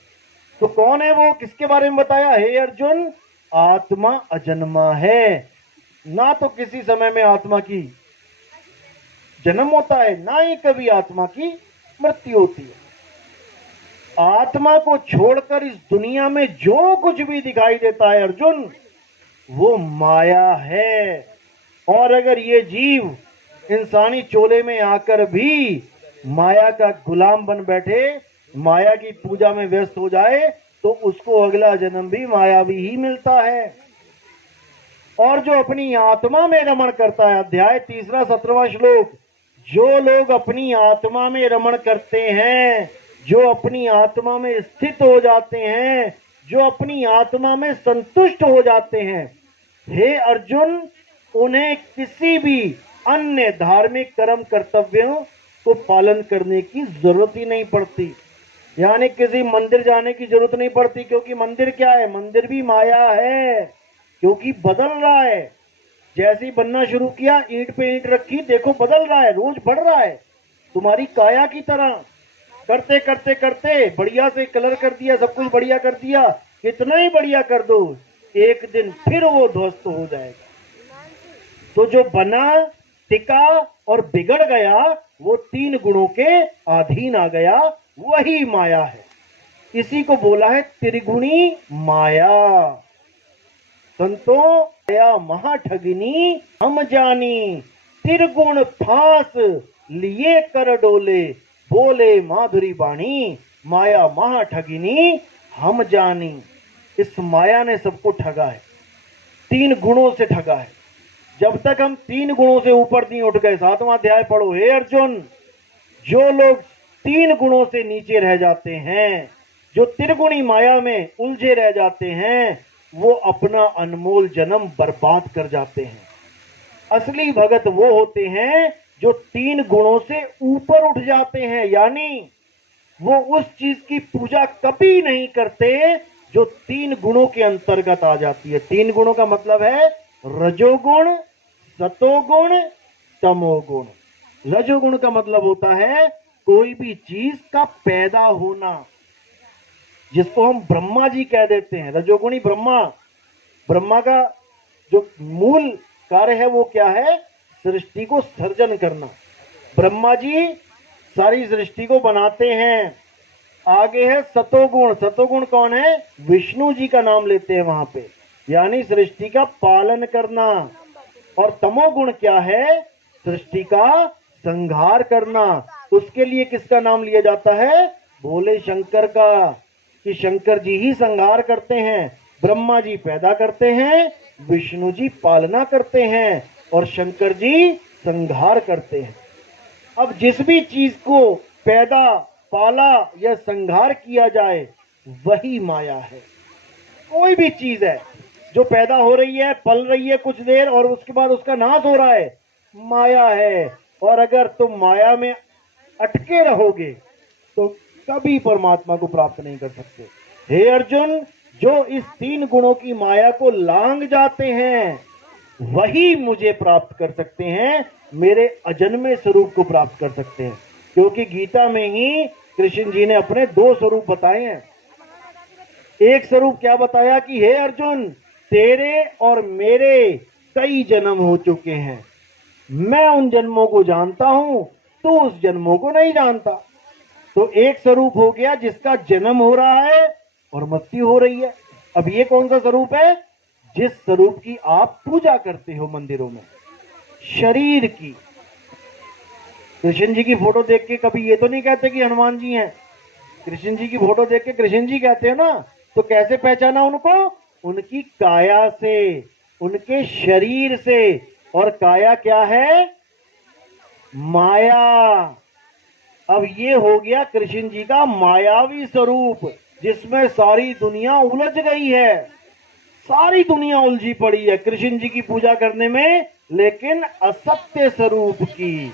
तो कौन है वो? किसके बारे में बताया? हे अर्जुन, आत्मा अजन्मा है। ना तो किसी समय में आत्मा की जन्म होता है, ना ही कभी आत्मा की मृत्यु होती है। आत्मा को छोड़कर इस दुनिया में जो कुछ भी दिखाई देता है अर्जुन, वो माया है। और अगर ये जीव इंसानी चोले में आकर भी माया का गुलाम बन बैठे, माया की पूजा में व्यस्त हो जाए, तो उसको अगला जन्म भी मायावी ही मिलता है। और जो अपनी आत्मा में रमण करता है, अध्याय 3 17वां श्लोक, जो लोग अपनी आत्मा में रमण करते हैं, जो अपनी आत्मा में स्थित हो जाते हैं, जो अपनी आत्मा में संतुष्ट हो जाते हैं, हे अर्जुन, उन्हें किसी भी अन्य धार्मिक कर्म कर्तव्यों को पालन करने की जरूरत ही नहीं पड़ती। यानी किसी मंदिर जाने की जरूरत नहीं पड़ती, क्योंकि मंदिर क्या है? मंदिर भी माया है, क्योंकि बदल रहा है। जैसे ही बनना शुरू किया, ईंट पे ईंट रखी, देखो बदल रहा है, रोज बढ़ रहा है, तुम्हारी काया की तरह। करते करते करते बढ़िया से कलर कर दिया, सब कुछ बढ़िया कर दिया, कितना ही बढ़िया कर दो, एक दिन फिर वो ध्वस्त हो जाएगा। तो जो बना, टिका और बिगड़ गया, वो 3 गुणों के अधीन आ गया, वही माया है। इसी को बोला है त्रिगुणी माया। संतो माया महाठगिनी हम जानी, त्रिगुण फांस लिए कर डोले, बोले माधुरी बाणी, माया महाठगिनी हम जानी। इस माया ने सबको ठगा है, 3 गुणों से ठगा है। जब तक हम 3 गुणों से ऊपर नहीं उठ गए, 7वां अध्याय पढ़ो, हे अर्जुन, जो लोग 3 गुणों से नीचे रह जाते हैं, जो त्रिगुणी माया में उलझे रह जाते हैं, वो अपना अनमोल जन्म बर्बाद कर जाते हैं। असली भगत वो होते हैं जो 3 गुणों से ऊपर उठ जाते हैं, यानी वो उस चीज की पूजा कभी नहीं करते जो 3 गुणों के अंतर्गत आ जाती है। 3 गुणों का मतलब है रजोगुण, सतोगुण, तमोगुण। रजोगुण का मतलब होता है कोई भी चीज का पैदा होना, जिसको हम ब्रह्मा जी कह देते हैं। रजोगुणी ब्रह्मा, ब्रह्मा का जो मूल कार्य है वो क्या है? सृष्टि को सर्जन करना। ब्रह्मा जी सारी सृष्टि को बनाते हैं। आगे है सतोगुण। सतोगुण कौन है? विष्णु जी का नाम लेते हैं वहां पे, यानी सृष्टि का पालन करना। और तमोगुण क्या है? सृष्टि का संहार करना। उसके लिए किसका नाम लिया जाता है? भोले शंकर का, कि शंकर जी ही संहार करते हैं। ब्रह्मा जी पैदा करते हैं, विष्णु जी पालना करते हैं, और शंकर जी संहार करते हैं। अब जिस भी चीज को पैदा, पाला या संहार किया जाए, वही माया है। कोई भी चीज है जो पैदा हो रही है, पल रही है कुछ देर, और उसके बाद उसका नाश हो रहा है, माया है। और अगर तुम माया में अटके रहोगे तो कभी परमात्मा को प्राप्त नहीं कर सकते। हे अर्जुन, जो इस 3 गुणों की माया को लांग जाते हैं, वही मुझे प्राप्त कर सकते हैं। मेरे अजन्मे स्वरूप को प्राप्त कर सकते हैं, क्योंकि गीता में ही कृष्ण जी ने अपने दो स्वरूप बताए हैं। एक स्वरूप क्या बताया कि हे अर्जुन, तेरे और मेरे कई जन्म हो चुके हैं, मैं उन जन्मों को जानता हूं, तू उस जन्मों को नहीं जानता। तो एक स्वरूप हो गया जिसका जन्म हो रहा है और मृत्यु हो रही है। अब ये कौन सा स्वरूप है? जिस स्वरूप की आप पूजा करते हो मंदिरों में, शरीर की। कृष्ण जी की फोटो देख के कभी ये तो नहीं कहते कि हनुमान जी हैं। कृष्ण जी की फोटो देख के कृष्ण जी कहते हैं ना, तो कैसे पहचाना उनको? उनकी काया से, उनके शरीर से। और काया क्या है? माया। अब ये हो गया कृष्ण जी का मायावी स्वरूप, जिसमें सारी दुनिया उलझ गई है, सारी दुनिया उलझी पड़ी है कृष्ण जी की पूजा करने में, लेकिन असत्य स्वरूप की,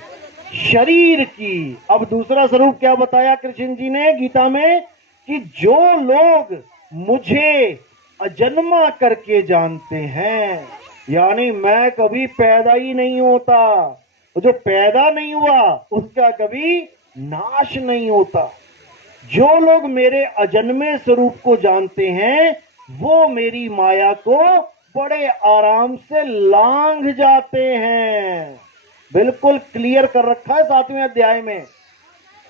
शरीर की। अब दूसरा स्वरूप क्या बताया कृष्ण जी ने गीता में? कि जो लोग मुझे अजन्मा करके जानते हैं, यानी मैं कभी पैदा ही नहीं होता, जो पैदा नहीं हुआ उसका कभी नाश नहीं होता। जो लोग मेरे अजन्मे स्वरूप को जानते हैं, वो मेरी माया को बड़े आराम से लांघ जाते हैं। बिल्कुल क्लियर कर रखा है 7वें अध्याय में।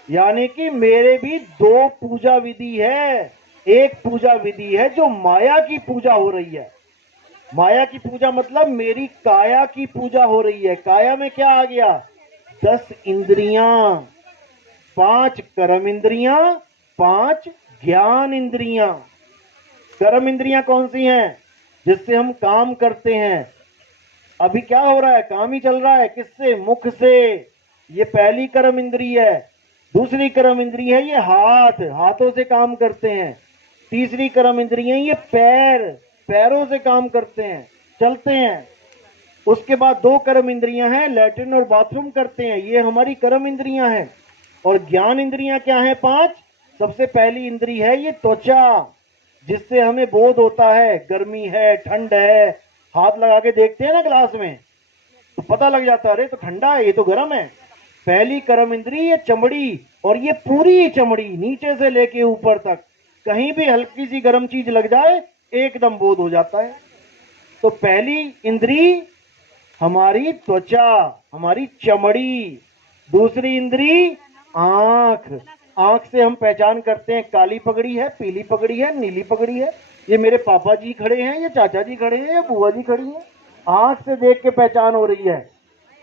यानी कि मेरे भी दो पूजा विधि है। एक पूजा विधि है जो माया की पूजा हो रही है। माया की पूजा मतलब मेरी काया की पूजा हो रही है। काया में क्या आ गया? 10 इंद्रियां, 5 कर्म इंद्रियां, 5 ज्ञान इंद्रियां। कर्म इंद्रियां कौन सी हैं? जिससे हम काम करते हैं। अभी क्या हो रहा है? काम ही चल रहा है। किससे? मुख से। ये पहली कर्म इंद्री है। दूसरी कर्म इंद्री है ये हाथ, हाथों से काम करते हैं। तीसरी कर्म इंद्री है ये पैर, पैरों से काम करते हैं, चलते हैं। उसके बाद 2 कर्म इंद्रियां हैं, लैट्रिन और बाथरूम करते हैं, ये हमारी कर्म इंद्रियां हैं। और ज्ञान इंद्रियां क्या है? 5। सबसे पहली इंद्री है ये त्वचा, जिससे हमें बोध होता है गर्मी है, ठंड है। हाथ लगा के देखते हैं ना ग्लास में, तो पता लग जाता है अरे तो ठंडा है, ये तो गर्म है। पहली कर्म इंद्री ये चमड़ी, और ये पूरी चमड़ी नीचे से लेके ऊपर तक, कहीं भी हल्की सी गर्म चीज लग जाए एकदम बोध हो जाता है। तो पहली इंद्री हमारी त्वचा, हमारी चमड़ी। दूसरी इंद्री आंख, आंख से हम पहचान करते हैं काली पगड़ी है, पीली पगड़ी है, नीली पगड़ी है, ये मेरे पापा जी खड़े हैं, ये चाचा जी खड़े हैं, ये बुआ जी खड़ी हैं। आंख से देख के पहचान हो रही है।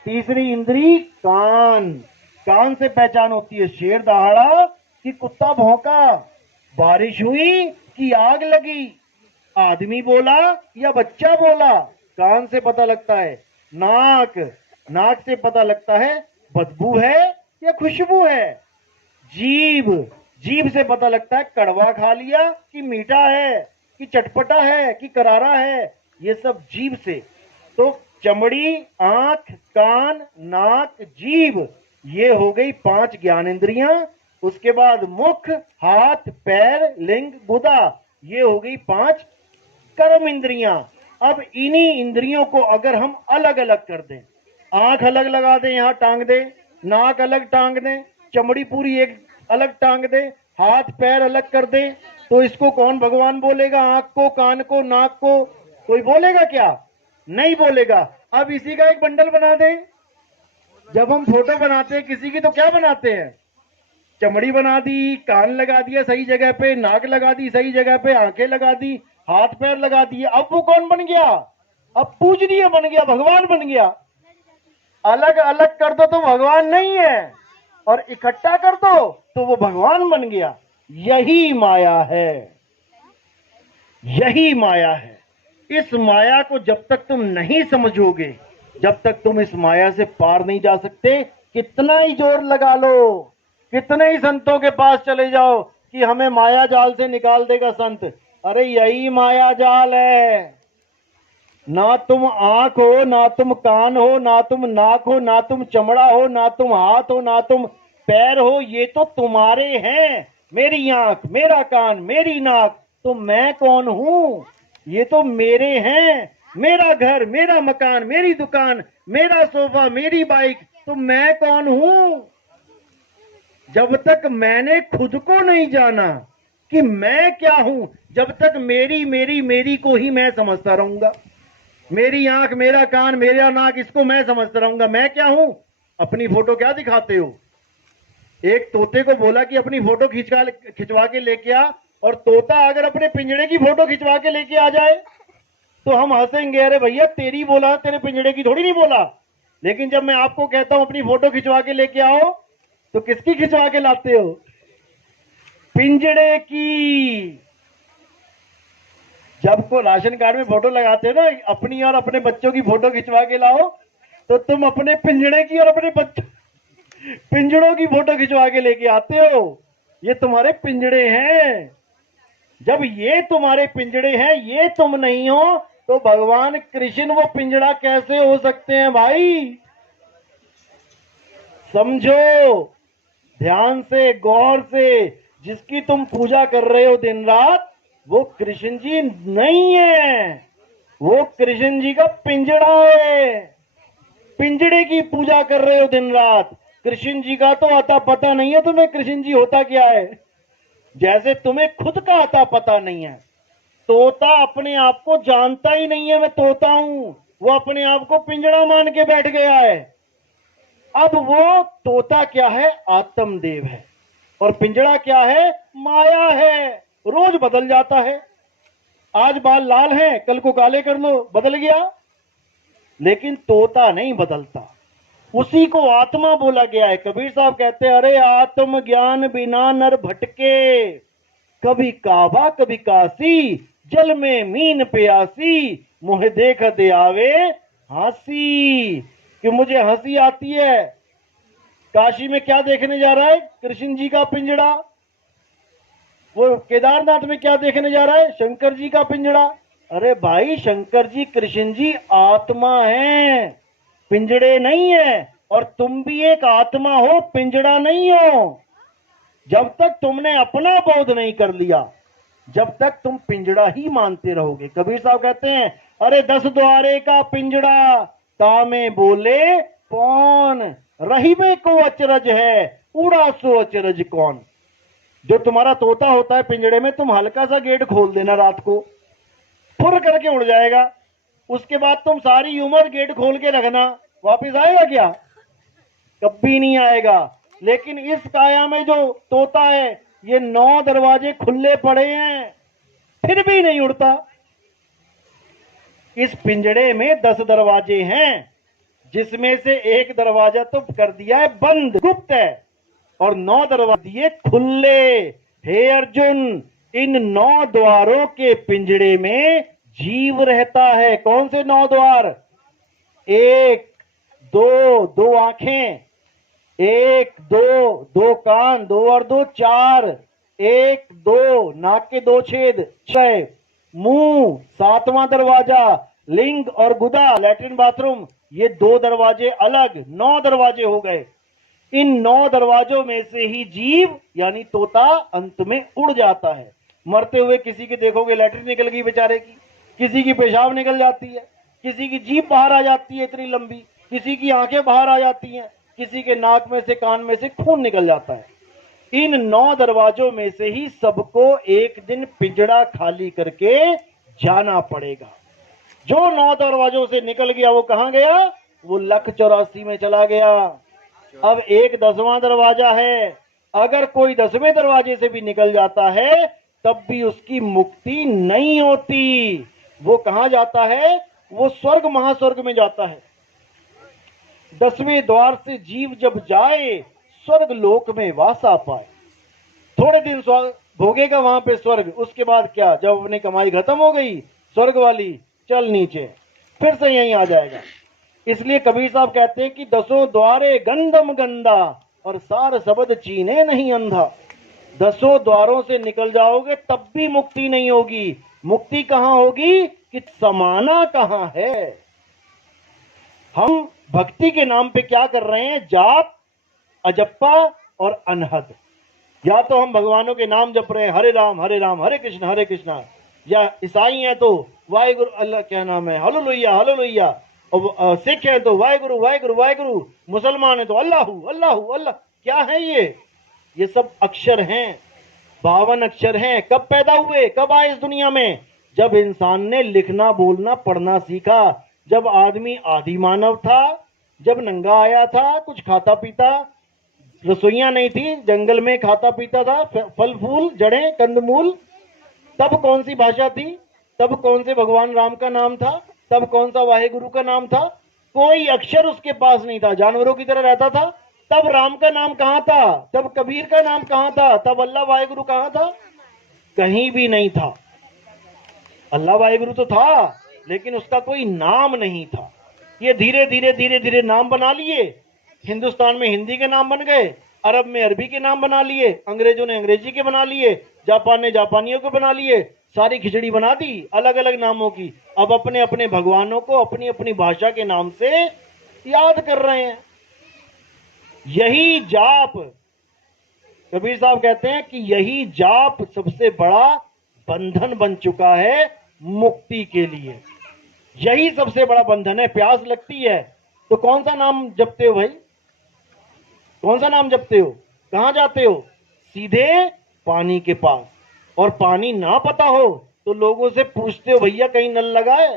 तीसरी इंद्री कान, कान से पहचान होती है शेर दहाड़ा कि कुत्ता भौंका, बारिश हुई कि आग लगी, आदमी बोला या बच्चा बोला, कान से पता लगता है। नाक, नाक से पता लगता है बदबू है या खुशबू है। जीभ, जीभ से पता लगता है कड़वा खा लिया कि मीठा है, कि चटपटा है, कि करारा है, ये सब जीभ से। तो चमड़ी, आंख, कान, नाक, जीभ, ये हो गई 5 ज्ञानेंद्रियां। उसके बाद मुख, हाथ, पैर, लिंग, गुदा, ये हो गई 5 कर्म इंद्रियां। अब इन्हीं इंद्रियों को अगर हम अलग अलग कर दें, आंख अलग लगा दें, यहां टांग दें, नाक अलग टांग दें, चमड़ी पूरी एक अलग टांग दें, हाथ पैर अलग कर दें, तो इसको कौन भगवान बोलेगा? आंख को, कान को, नाक को कोई बोलेगा क्या? नहीं बोलेगा। अब इसी का एक बंडल बना दें। जब हम फोटो बनाते हैं किसी की तो क्या बनाते हैं? चमड़ी बना दी, कान लगा दिया सही जगह पे, नाक लगा दी सही जगह पे, आंखें लगा दी, हाथ पैर लगा दिए। अब वो कौन बन गया? अब पूजनीय बन गया, भगवान बन गया। अलग अलग कर दो तो भगवान नहीं है, और इकट्ठा कर दो तो वो भगवान बन गया। यही माया है, यही माया है। इस माया को जब तक तुम नहीं समझोगे, जब तक तुम इस माया से पार नहीं जा सकते। कितना ही जोर लगा लो, कितने ही संतों के पास चले जाओ कि हमें माया जाल से निकाल देगा संत, अरे यही माया जाल है। ना तुम आंख हो, ना तुम कान हो, ना तुम नाक हो, ना तुम चमड़ा हो, ना तुम हाथ हो, ना तुम पैर हो, ये तो तुम्हारे हैं। मेरी आंख, मेरा कान, मेरी नाक, तो मैं कौन हूं? ये तो मेरे हैं। मेरा घर, मेरा मकान, मेरी दुकान, मेरा सोफा, मेरी बाइक, तो मैं कौन हूं? जब तक मैंने खुद को नहीं जाना कि मैं क्या हूं, जब तक मेरी मेरी मेरी को ही मैं समझता रहूंगा। मेरी आंख, मेरा कान, मेरा नाक, इसको मैं समझता रहूंगा। मैं क्या हूं? अपनी फोटो क्या दिखाते हो? एक तोते को बोला कि अपनी फोटो खिंचवा के लेके आ, और तोता अगर अपने पिंजड़े की फोटो खिंचवा के लेके आ जाए तो हम हंसेंगे, अरे भैया तेरी बोला, तेरे पिंजड़े की थोड़ी नहीं बोला। लेकिन जब मैं आपको कहता हूं अपनी फोटो खिंचवा के लेके आओ, तो किसकी खिंचवा के लाते हो? पिंजड़े की। जब को राशन कार्ड में फोटो लगाते हो ना, अपनी और अपने बच्चों की फोटो खिंचवा के लाओ, तो तुम अपने पिंजड़े की और अपने बच्चों पिंजड़ों की फोटो खिंचवा के लेके आते हो। ये तुम्हारे पिंजड़े हैं। जब ये तुम्हारे पिंजड़े हैं, ये तुम नहीं हो, तो भगवान कृष्ण वो पिंजड़ा कैसे हो सकते हैं भाई? समझो, ध्यान से, गौर से। जिसकी तुम पूजा कर रहे हो दिन रात, वो कृष्ण जी नहीं है, वो कृष्ण जी का पिंजड़ा है। पिंजड़े की पूजा कर रहे हो दिन रात। कृष्ण जी का तो आता पता नहीं है तुम्हें, कृष्ण जी होता क्या है। जैसे तुम्हें खुद का आता पता नहीं है। तोता अपने आप को जानता ही नहीं है मैं तोता हूं, वो अपने आप को पिंजड़ा मान के बैठ गया है। अब वो तोता क्या है? आत्मदेव है। और पिंजड़ा क्या है? माया है। रोज बदल जाता है। आज बाल लाल हैं, कल को काले कर लो, बदल गया। लेकिन तोता नहीं बदलता। उसी को आत्मा बोला गया है। कबीर साहब कहते हैं, अरे आत्म ज्ञान बिना नर भटके, कभी काबा कभी काशी, जल में मीन प्यासी, मुझे देख दे आवे हंसी। कि मुझे हंसी आती है। काशी में क्या देखने जा रहा है? कृष्ण जी का पिंजड़ा। वो केदारनाथ में क्या देखने जा रहा है? शंकर जी का पिंजड़ा। अरे भाई, शंकर जी, कृष्ण जी आत्मा है, पिंजड़े नहीं है। और तुम भी एक आत्मा हो, पिंजड़ा नहीं हो। जब तक तुमने अपना बोध नहीं कर लिया, जब तक तुम पिंजड़ा ही मानते रहोगे। कबीर साहब कहते हैं, अरे 10 द्वारे का पिंजड़ा, तामे बोले कौन, रहीबे को अचरज है, उड़ा सो अचरज कौन। जो तुम्हारा तोता होता है पिंजड़े में, तुम हल्का सा गेट खोल देना रात को, फुर करके उड़ जाएगा। उसके बाद तुम सारी उम्र गेट खोल के रखना, वापिस आएगा क्या? कभी नहीं आएगा। लेकिन इस काया में जो तोता है, ये 9 दरवाजे खुले पड़े हैं, फिर भी नहीं उड़ता। इस पिंजड़े में 10 दरवाजे हैं, जिसमें से एक दरवाजा तो कर दिया है बंद, गुप्त है, और 9 दरवाजे दिए खुले। हे अर्जुन, इन 9 द्वारों के पिंजड़े में जीव रहता है। कौन से 9 द्वार? 1 2 2 आंखें, 1 2 2 कान, 2 और 2 4, 1 2 नाक के 2 छेद, 6 मुंह, 7वां दरवाजा लिंग और गुदा, लैट्रिन बाथरूम, ये 2 दरवाजे अलग, 9 दरवाजे हो गए। इन 9 दरवाजों में से ही जीव यानी तोता अंत में उड़ जाता है। मरते हुए किसी के देखोगे लैट्रिन निकल गई बेचारे की, किसी की पेशाब निकल जाती है, किसी की जीभ बाहर आ जाती है इतनी लंबी, किसी की आंखें बाहर आ जाती हैं, किसी के नाक में से, कान में से खून निकल जाता है। इन 9 दरवाजों में से ही सबको एक दिन पिंजड़ा खाली करके जाना पड़ेगा। जो 9 दरवाजों से निकल गया वो कहां गया? वो 1,84 में चला गया। अब एक 10वां दरवाजा है। अगर कोई 10वें दरवाजे से भी निकल जाता है, तब भी उसकी मुक्ति नहीं होती। वो कहां जाता है? वो स्वर्ग महास्वर्ग में जाता है। 10वें द्वार से जीव जब जाए, स्वर्ग लोक में वासा पाए। थोड़े दिन भोगेगा वहां पे स्वर्ग, उसके बाद क्या? जब अपनी कमाई खत्म हो गई स्वर्ग वाली, चल नीचे, फिर से यहीं आ जाएगा। इसलिए कबीर साहब कहते हैं कि 10 द्वारे गंधम गंदा, और सार शब्द चीने नहीं अंधा। 10 द्वारों से निकल जाओगे तब भी मुक्ति नहीं होगी। मुक्ति कहां होगी? कि समाना कहां है। हम भक्ति के नाम पे क्या कर रहे हैं? जाप, अजप्पा और अनहद। या तो हम भगवानों के नाम जप रहे हैं, हरे राम हरे कृष्ण हरे कृष्ण, या ईसाई हैं तो वाहेगुरु अल्लाह क्या नाम है हालेलुया हालेलुया, और सिख हैं तो वाहेगुरु वाहेगुरु वाहेगुरु, मुसलमान हैं तो अल्लाहू अल्लाहू अल्लाह। क्या है ये सब अक्षर हैं, 52 अक्षर हैं। कब पैदा हुए, कब आए इस दुनिया में? जब इंसान ने लिखना बोलना पढ़ना सीखा, जब आदमी आदि मानव था, जब नंगा आया था, कुछ खाता पीता, रसोइयां नहीं थी, जंगल में खाता पीता था, फल फूल जड़ें कंदमूल। तब कौन सी भाषा थी, तब कौन से भगवान राम का नाम था, तब कौन सा वाहेगुरु का नाम था? कोई अक्षर उसके पास नहीं था, जानवरों की तरह रहता था। तब राम का नाम कहां था, तब कबीर का नाम कहां था, तब अल्लाह वाहेगुरु कहां था? कहीं भी नहीं था। अल्लाह वाहेगुरु तो था, लेकिन उसका कोई नाम नहीं था। ये धीरे धीरे धीरे धीरे नाम बना लिए। हिंदुस्तान में हिंदी के नाम बन गए, अरब में अरबी के नाम बना लिए, अंग्रेजों ने अंग्रेजी के बना लिए, जापान ने जापानियों को बना लिए, सारी खिचड़ी बना दी अलग अलग नामों की। अब अपने अपने भगवानों को अपनी अपनी भाषा के नाम से याद कर रहे हैं। यही जाप, कबीर साहब कहते हैं कि यही जाप सबसे बड़ा बंधन बन चुका है मुक्ति के लिए। यही सबसे बड़ा बंधन है। प्यास लगती है तो कौन सा नाम जपते हो भाई, कौन सा नाम जपते हो? कहां जाते हो? सीधे पानी के पास। और पानी ना पता हो तो लोगों से पूछते हो भैया कहीं नल लगा है,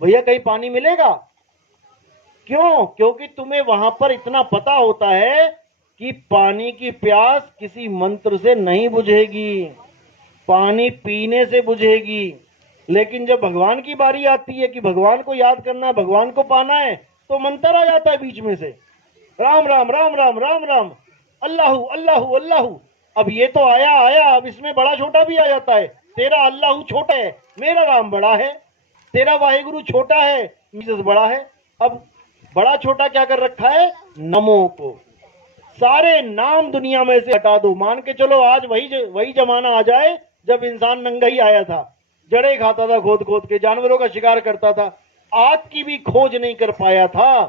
भैया कहीं पानी मिलेगा? क्यों? क्योंकि तुम्हें वहां पर इतना पता होता है कि पानी की प्यास किसी मंत्र से नहीं बुझेगी, पानी पीने से बुझेगी। लेकिन जब भगवान की बारी आती है कि भगवान को याद करना है, भगवान को पाना है, तो मंत्र आ जाता है बीच में से, राम राम राम राम राम राम, अल्लाहू अल्लाहू अल्लाहू। अब ये तो आया आया, अब इसमें बड़ा छोटा भी आ जाता है। तेरा अल्लाहू छोटा है, मेरा राम बड़ा है। तेरा वाहेगुरु छोटा है, जीसस बड़ा है। अब बड़ा छोटा क्या कर रखा है? नमो को। सारे नाम दुनिया में से हटा दो। मान के चलो आज वही जमाना आ जाए जब इंसान नंगा ही आया था, जड़े खाता था खोद खोद के, जानवरों का शिकार करता था, आग की भी खोज नहीं कर पाया था।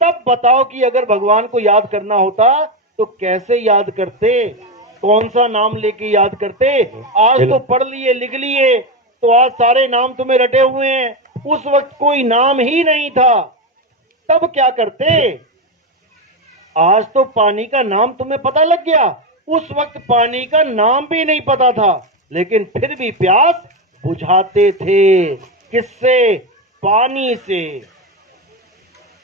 तब बताओ कि अगर भगवान को याद करना होता तो कैसे याद करते, कौन सा नाम लेके याद करते? आज तो पढ़ लिए लिख लिए तो आज सारे नाम तुम्हें रटे हुए हैं। उस वक्त कोई नाम ही नहीं था, तब क्या करते? आज तो पानी का नाम तुम्हें पता लग गया, उस वक्त पानी का नाम भी नहीं पता था, लेकिन फिर भी प्यास बुझाते थे। किससे? पानी से।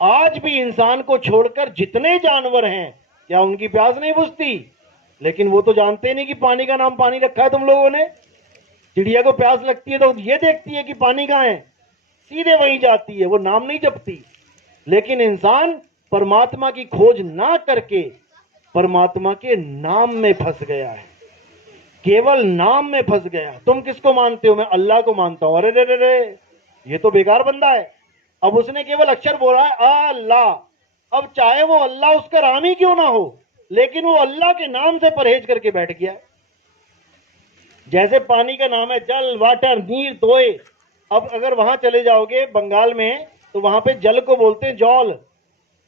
आज भी इंसान को छोड़कर जितने जानवर हैं, क्या उनकी प्यास नहीं बुझती? लेकिन वो तो जानते नहीं कि पानी का नाम पानी रखा है तुम लोगों ने। चिड़िया को प्यास लगती है तो ये देखती है कि पानी कहां है, सीधे वहीं जाती है, वो नाम नहीं जपती। लेकिन इंसान परमात्मा की खोज ना करके परमात्मा के नाम में फंस गया है, केवल नाम में फंस गया। तुम किसको मानते हो? मैं अल्लाह को मानता हूं। अरे रे रे रे, ये तो बेकार बंदा है। अब उसने केवल अक्षर बोला है अल्लाह। अब चाहे वो अल्लाह उसका राम ही क्यों ना हो, लेकिन वो अल्लाह के नाम से परहेज करके बैठ गया। जैसे पानी का नाम है जल, वाटर, नीर, तोय। अब अगर वहां चले जाओगे बंगाल में तो वहां पे जल को बोलते हैं जौल।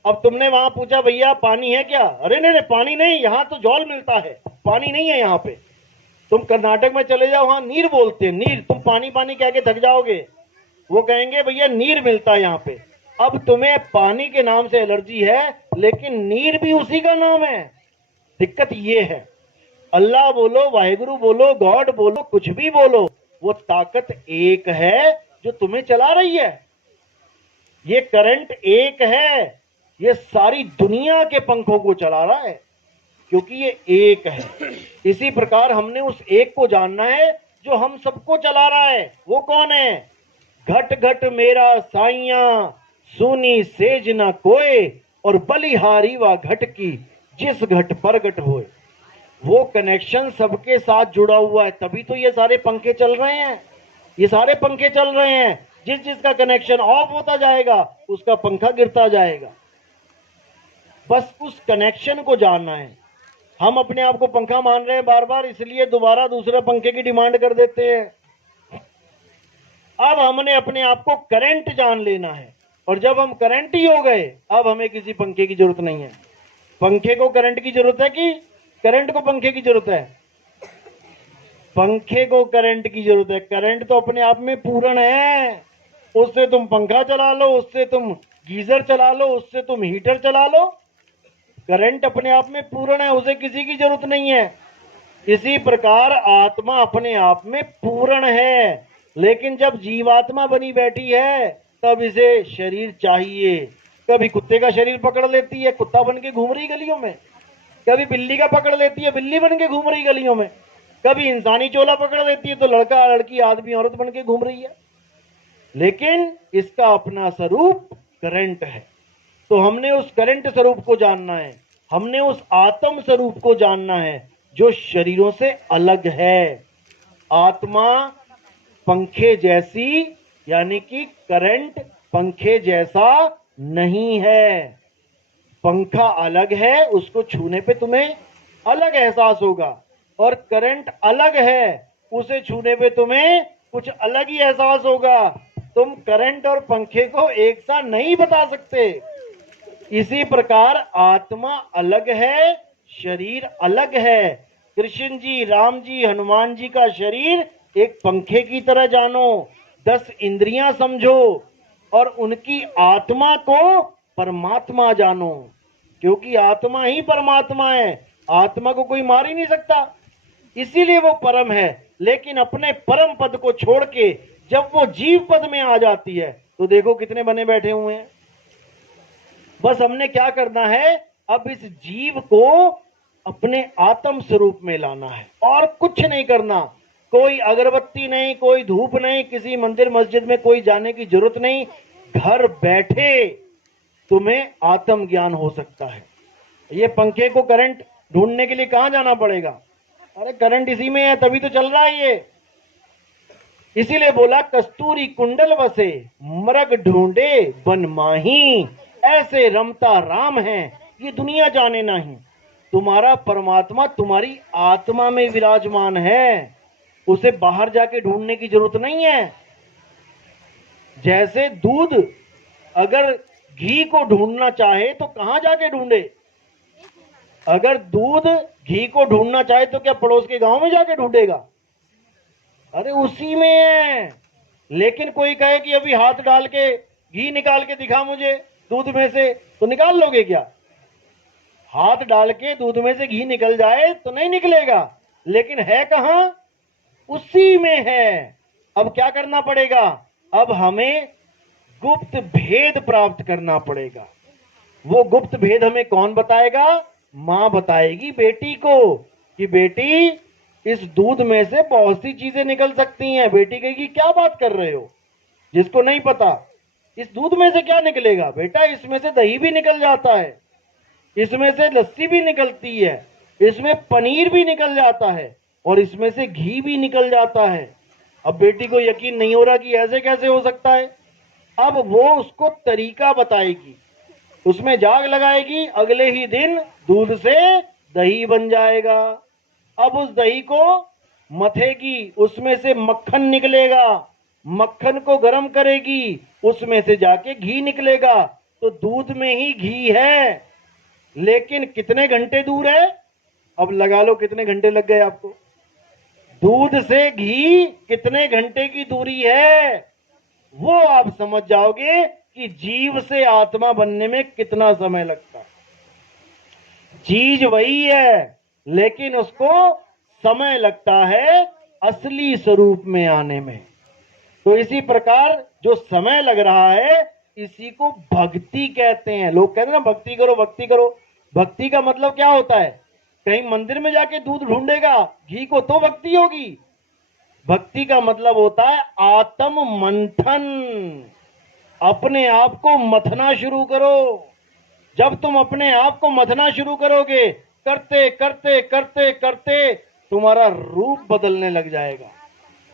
अब तुमने वहां पूछा भैया पानी है क्या? अरे नहीं पानी नहीं, यहाँ तो जौल मिलता है, पानी नहीं है यहाँ पे। तुम कर्नाटक में चले जाओ, वहां नीर बोलते हैं, नीर। तुम पानी पानी कह के थक जाओगे, वो कहेंगे भैया नीर मिलता है यहाँ पे। अब तुम्हें पानी के नाम से एलर्जी है, लेकिन नीर भी उसी का नाम है। दिक्कत ये है, अल्लाह बोलो, वाहेगुरु बोलो, गॉड बोलो, कुछ भी बोलो, वो ताकत एक है जो तुम्हें चला रही है। ये करंट एक है, ये सारी दुनिया के पंखों को चला रहा है, क्योंकि ये एक है। इसी प्रकार हमने उस एक को जानना है जो हम सबको चला रहा है। वो कौन है? घट घट मेरा साइया, सुनी सेज न कोय, और बलिहारी व घट की जिस घट प्रगट होए। वो कनेक्शन सबके साथ जुड़ा हुआ है, तभी तो ये सारे पंखे चल रहे हैं। ये सारे पंखे चल रहे हैं, जिस जिसका कनेक्शन ऑफ होता जाएगा उसका पंखा गिरता जाएगा। बस उस कनेक्शन को जानना है। हम अपने आप को पंखा मान रहे हैं बार बार, इसलिए दोबारा दूसरे पंखे की डिमांड कर देते हैं। अब हमने अपने आप को करंट जान लेना है, और जब हम करंट ही हो गए, अब हमें किसी पंखे की जरूरत नहीं है। पंखे को करंट की जरूरत है कि करंट को पंखे की जरूरत है? पंखे को करंट की जरूरत है। करंट तो अपने आप में पूर्ण है, उससे तुम पंखा चला लो, उससे तुम गीजर चला लो, उससे तुम हीटर चला लो। करंट अपने आप में पूर्ण है, उसे किसी की जरूरत नहीं है। इसी प्रकार आत्मा अपने आप में पूर्ण है, लेकिन जब जीवात्मा बनी बैठी है तब इसे शरीर चाहिए। कभी कुत्ते का शरीर पकड़ लेती है, कुत्ता बन के घूम रही गलियों में। कभी बिल्ली का पकड़ लेती है, बिल्ली बन के घूम रही गलियों में। कभी इंसानी चोला पकड़ लेती है तो लड़का लड़की आदमी औरत बन के घूम रही है। लेकिन इसका अपना स्वरूप करंट है। तो हमने उस करंट स्वरूप को जानना है, हमने उस आत्म स्वरूप को जानना है जो शरीरों से अलग है। आत्मा पंखे जैसी, यानी कि करंट पंखे जैसा नहीं है। पंखा अलग है, उसको छूने पे तुम्हें अलग एहसास होगा, और करंट अलग है, उसे छूने पे तुम्हें कुछ अलग ही एहसास होगा। तुम करंट और पंखे को एक साथ नहीं बता सकते। इसी प्रकार आत्मा अलग है, शरीर अलग है। कृष्ण जी, राम जी, हनुमान जी का शरीर एक पंखे की तरह जानो, 10 इंद्रियां समझो, और उनकी आत्मा को परमात्मा जानो, क्योंकि आत्मा ही परमात्मा है। आत्मा को कोई मार ही नहीं सकता, इसीलिए वो परम है। लेकिन अपने परम पद को छोड़ के जब वो जीव पद में आ जाती है तो देखो कितने बने बैठे हुए हैं। बस हमने क्या करना है, अब इस जीव को अपने आत्म स्वरूप में लाना है, और कुछ नहीं करना। कोई अगरबत्ती नहीं, कोई धूप नहीं, किसी मंदिर मस्जिद में कोई जाने की जरूरत नहीं। घर बैठे तुम्हें आत्म ज्ञान हो सकता है। ये पंखे को करंट ढूंढने के लिए कहां जाना पड़ेगा? अरे करंट इसी में है, तभी तो चल रहा है ये। इसीलिए बोला कस्तूरी कुंडल बसे, मृग ढूंढे बन माही, ऐसे रमता राम है ये दुनिया जाने नहीं। तुम्हारा परमात्मा तुम्हारी आत्मा में विराजमान है, उसे बाहर जाके ढूंढने की जरूरत नहीं है। जैसे दूध अगर घी को ढूंढना चाहे तो कहां जाके ढूंढे? अगर दूध घी को ढूंढना चाहे तो क्या पड़ोस के गांव में जाके ढूंढेगा? अरे उसी में है। लेकिन कोई कहे कि अभी हाथ डाल के घी निकाल के दिखा मुझे दूध में से, तो निकाल लोगे क्या? हाथ डाल के दूध में से घी निकल जाए तो नहीं निकलेगा, लेकिन है कहां? उसी में है। अब क्या करना पड़ेगा? अब हमें गुप्त भेद प्राप्त करना पड़ेगा। वो गुप्त भेद हमें कौन बताएगा? मां बताएगी बेटी को कि बेटी इस दूध में से बहुत सी चीजें निकल सकती हैं। बेटी कहेगी क्या बात कर रहे हो? जिसको नहीं पता इस दूध में से क्या निकलेगा, बेटा इसमें से दही भी निकल जाता है, इसमें से लस्सी भी निकलती है, इसमें पनीर भी निकल जाता है, और इसमें से घी भी निकल जाता है। अब बेटी को यकीन नहीं हो रहा कि ऐसे कैसे हो सकता है। अब वो उसको तरीका बताएगी, उसमें जाग लगाएगी, अगले ही दिन दूध से दही बन जाएगा। अब उस दही को मथेगी, उसमें से मक्खन निकलेगा, मक्खन को गर्म करेगी, उसमें से जाके घी निकलेगा। तो दूध में ही घी है, लेकिन कितने घंटे दूर है? अब लगा लो कितने घंटे लग गए आपको। दूध से घी कितने घंटे की दूरी है, वो आप समझ जाओगे कि जीव से आत्मा बनने में कितना समय लगता है। चीज वही है, लेकिन उसको समय लगता है असली स्वरूप में आने में। तो इसी प्रकार जो समय लग रहा है इसी को भक्ति कहते हैं। लोग कहते हैं ना भक्ति करो भक्ति करो। भक्ति का मतलब क्या होता है? कहीं मंदिर में जाके दूध ढूंढेगा घी को तो भक्ति होगी। भक्ति का मतलब होता है आत्म मंथन। अपने आप को मथना शुरू करो। जब तुम अपने आप को मथना शुरू करोगे, करते करते करते करते तुम्हारा रूप बदलने लग जाएगा।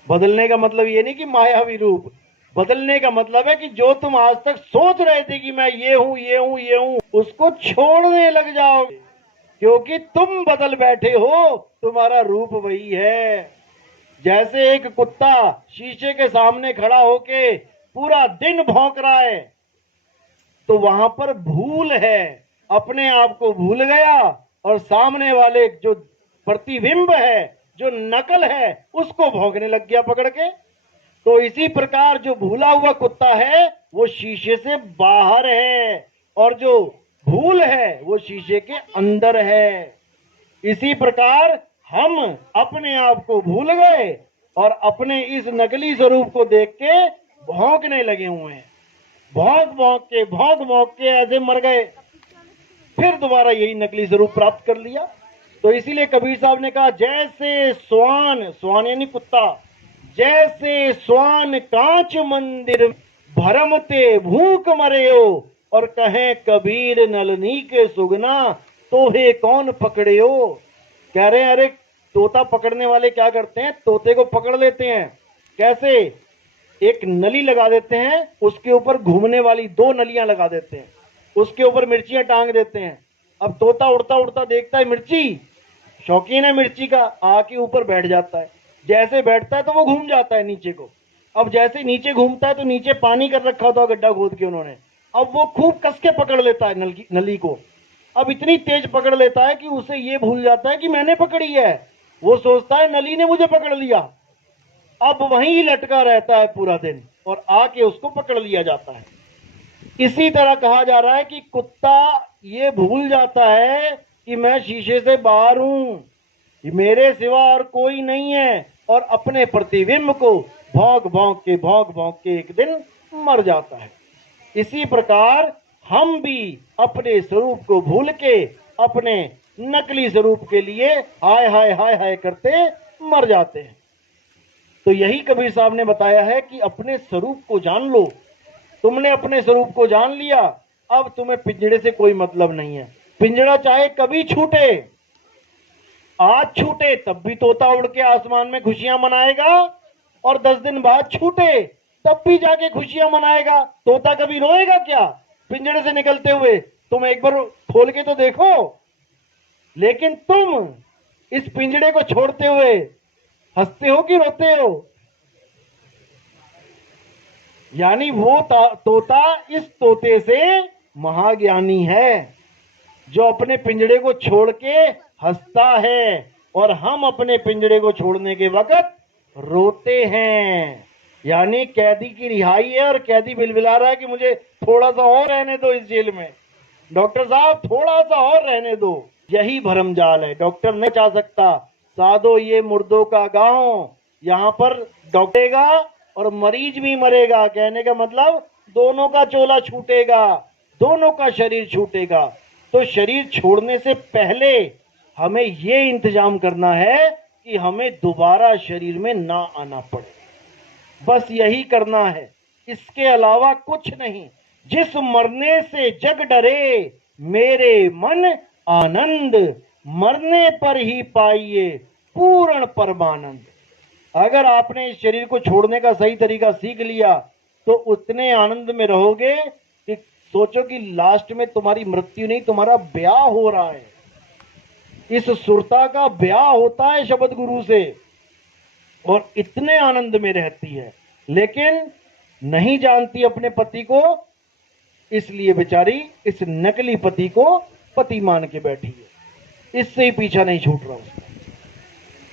बदलने का मतलब ये नहीं कि मायावी रूप, बदलने का मतलब है कि जो तुम आज तक सोच रहे थे कि मैं ये हूं ये हूं ये हूं, उसको छोड़ने लग जाओगे, क्योंकि तुम बदल बैठे हो, तुम्हारा रूप वही है। जैसे एक कुत्ता शीशे के सामने खड़ा होके पूरा दिन भौंक रहा है, तो वहां पर भूल है, अपने आप को भूल गया और सामने वाले जो प्रतिबिंब है जो नकल है उसको भौंकने लग गया पकड़ के। तो इसी प्रकार जो भूला हुआ कुत्ता है वो शीशे से बाहर है और जो भूल है वो शीशे के अंदर है। इसी प्रकार हम अपने आप को भूल गए और अपने इस नकली स्वरूप को देख के भौंकने लगे हुए हैं। भौंक भौंक के ऐसे मर गए, फिर दोबारा यही नकली स्वरूप प्राप्त कर लिया। तो इसीलिए कबीर साहब ने कहा, जैसे स्वान, स्वान यानी कुत्ता, जैसे स्वान कांच मंदिर भरमते भूख मरे हो, और कहें कबीर नलनी के सुगना तोहे कौन पकड़े हो। कह रहे हैं अरे तोता पकड़ने वाले क्या करते हैं, तोते को पकड़ लेते हैं। कैसे? एक नली लगा देते हैं, उसके ऊपर घूमने वाली 2 नलियां लगा देते हैं, उसके ऊपर मिर्चियां टांग देते हैं। अब तोता उड़ता उड़ता देखता है मिर्ची, शौकीन है मिर्ची का, आके ऊपर बैठ जाता है। जैसे बैठता है तो वो घूम जाता है नीचे को। अब जैसे नीचे घूमता है तो नीचे पानी कर रखा होता है गड्ढा खोद के उन्होंने, अब वो खूब कस के पकड़ लेता है नली को। अब इतनी तेज पकड़ लेता है कि उसे ये भूल जाता है कि मैंने पकड़ी है, वो सोचता है नली ने मुझे पकड़ लिया। अब वहीं लटका रहता है पूरा दिन और आके उसको पकड़ लिया जाता है। इसी तरह कहा जा रहा है कि कुत्ता ये भूल जाता है कि मैं शीशे से बाहर हूं, मेरे सिवा और कोई नहीं है, और अपने प्रतिबिंब को भौंक भौंक के एक दिन मर जाता है। इसी प्रकार हम भी अपने स्वरूप को भूल के अपने नकली स्वरूप के लिए हाय हाय हाय हाय करते मर जाते हैं। तो यही कबीर साहब ने बताया है कि अपने स्वरूप को जान लो। तुमने अपने स्वरूप को जान लिया, अब तुम्हें पिंजड़े से कोई मतलब नहीं है। पिंजड़ा चाहे कभी छूटे, आज छूटे तब भी तोता उड़ के आसमान में खुशियां मनाएगा, और 10 दिन बाद छूटे तब भी जाके खुशियां मनाएगा। तोता कभी रोएगा क्या पिंजड़े से निकलते हुए? तुम एक बार खोल के तो देखो। लेकिन तुम इस पिंजड़े को छोड़ते हुए हंसते हो कि रोते हो? यानी वो तोता इस तोते से महाज्ञानी है जो अपने पिंजड़े को छोड़ के हंसता है, और हम अपने पिंजड़े को छोड़ने के वक्त रोते हैं। यानी कैदी की रिहाई है और कैदी बिलबिला रहा है कि मुझे थोड़ा सा और रहने दो इस जेल में, डॉक्टर साहब थोड़ा सा और रहने दो। यही भरमजाल है। डॉक्टर नहीं चाह सकता साधो ये मुर्दों का गांव, यहाँ पर डॉक्टरेगा और मरीज भी मरेगा। कहने का मतलब दोनों का चोला छूटेगा, दोनों का शरीर छूटेगा। तो शरीर छोड़ने से पहले हमें ये इंतजाम करना है कि हमें दोबारा शरीर में ना आना पड़े। बस यही करना है, इसके अलावा कुछ नहीं। जिस मरने से जग डरे मेरे मन आनंद, मरने पर ही पाइए पूर्ण परमानंद। अगर आपने इस शरीर को छोड़ने का सही तरीका सीख लिया तो उतने आनंद में रहोगे कि सोचो कि लास्ट में तुम्हारी मृत्यु नहीं, तुम्हारा ब्याह हो रहा है। इस सुरता का ब्याह होता है शब्द गुरु से, और इतने आनंद में रहती है, लेकिन नहीं जानती अपने पति को, इसलिए बेचारी इस नकली पति को पति मान के बैठी है, इससे ही पीछा नहीं छूट रहा उसका।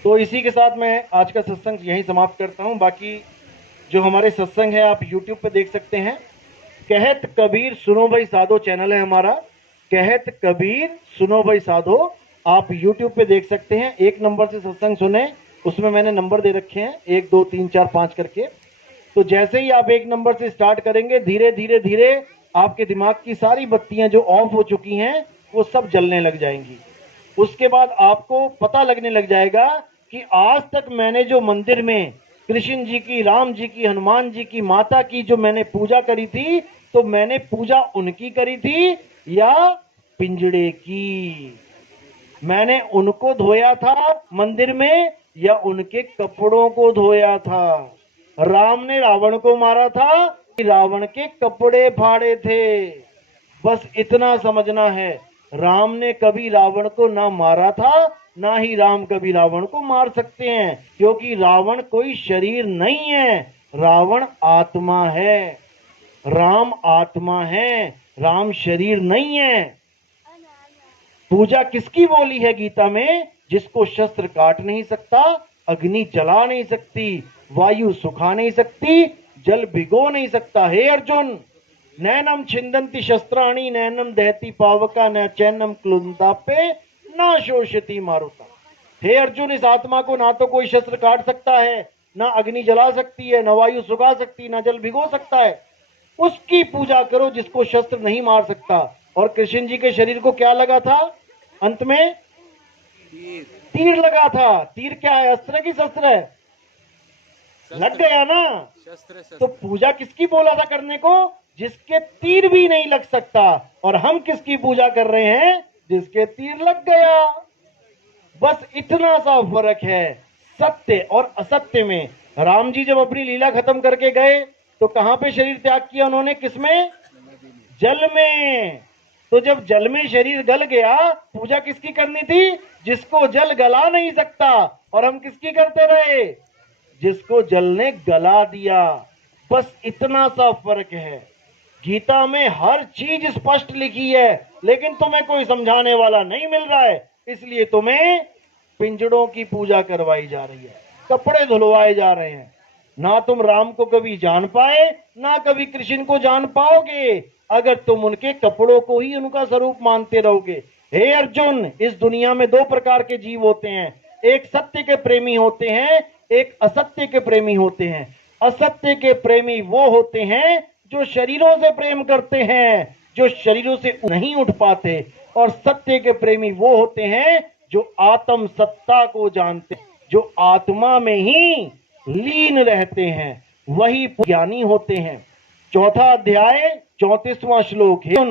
तो इसी के साथ मैं आज का सत्संग यहीं समाप्त करता हूं। बाकी जो हमारे सत्संग है आप YouTube पे देख सकते हैं। कहत कबीर सुनो भाई साधो चैनल है हमारा, कहत कबीर सुनो भाई साधो, आप YouTube पे देख सकते हैं। 1 नंबर से सत्संग सुने, उसमें मैंने नंबर दे रखे हैं 1 2 3 4 5 करके। तो जैसे ही आप 1 नंबर से स्टार्ट करेंगे, धीरे धीरे धीरे आपके दिमाग की सारी बत्तियां जो ऑफ हो चुकी हैं वो सब जलने लग जाएंगी। उसके बाद आपको पता लगने लग जाएगा कि आज तक मैंने जो मंदिर में कृष्ण जी की, राम जी की, हनुमान जी की, माता की जो मैंने पूजा करी थी, तो मैंने पूजा उनकी करी थी या पिंजड़े की? मैंने उनको धोया था मंदिर में या उनके कपड़ों को धोया था? राम ने रावण को मारा था कि रावण के कपड़े फाड़े थे? बस इतना समझना है, राम ने कभी रावण को ना मारा था, ना ही राम कभी रावण को मार सकते हैं, क्योंकि रावण कोई शरीर नहीं है, रावण आत्मा है, राम आत्मा है, राम शरीर नहीं है। पूजा किसकी बोली है गीता में? जिसको शस्त्र काट नहीं सकता, अग्नि जला नहीं सकती, वायु सुखा नहीं सकती, जल भिगो नहीं सकता। हे अर्जुन, नैनम छिंदंती शस्त्राणि नैनम दहती पावका न चैनम क्लुंतापे न शोषती मारुता। हे अर्जुन, इस आत्मा को ना तो कोई शस्त्र काट सकता है, ना अग्नि जला सकती है, न वायु सुखा सकती, ना जल भिगो सकता है। उसकी पूजा करो जिसको शस्त्र नहीं मार सकता। और कृष्ण जी के शरीर को क्या लगा था? अंत में तीर लगा था। तीर क्या है? अस्त्र की शस्त्र है? लग गया ना। तो पूजा किसकी बोला था करने को? जिसके तीर भी नहीं लग सकता। और हम किसकी पूजा कर रहे हैं? जिसके तीर लग गया। बस इतना सा फर्क है सत्य और असत्य में। राम जी जब अपनी लीला खत्म करके गए तो कहां पे शरीर त्याग किया उन्होंने? किसमें? जल में। तो जब जल में शरीर गल गया, पूजा किसकी करनी थी? जिसको जल गला नहीं सकता। और हम किसकी करते रहे? जिसको जल ने गला दिया। बस इतना सा फर्क है। गीता में हर चीज स्पष्ट लिखी है, लेकिन तुम्हें कोई समझाने वाला नहीं मिल रहा है, इसलिए तुम्हें पिंजड़ों की पूजा करवाई जा रही है, कपड़े धुलवाए जा रहे हैं। ना तुम राम को कभी जान पाए, ना कभी कृष्ण को जान पाओगे, अगर तुम उनके कपड़ों को ही उनका स्वरूप मानते रहोगे। हे अर्जुन, इस दुनिया में दो प्रकार के जीव होते हैं। एक सत्य के प्रेमी होते हैं, एक असत्य के प्रेमी होते हैं। असत्य के प्रेमी वो होते हैं जो शरीरों से प्रेम करते हैं, जो शरीरों से नहीं उठ पाते। और सत्य के प्रेमी वो होते हैं जो आत्म सत्ता को जानते, जो आत्मा में ही लीन रहते हैं, वही ज्ञानी होते हैं। चौथा अध्याय 34वां श्लोक है।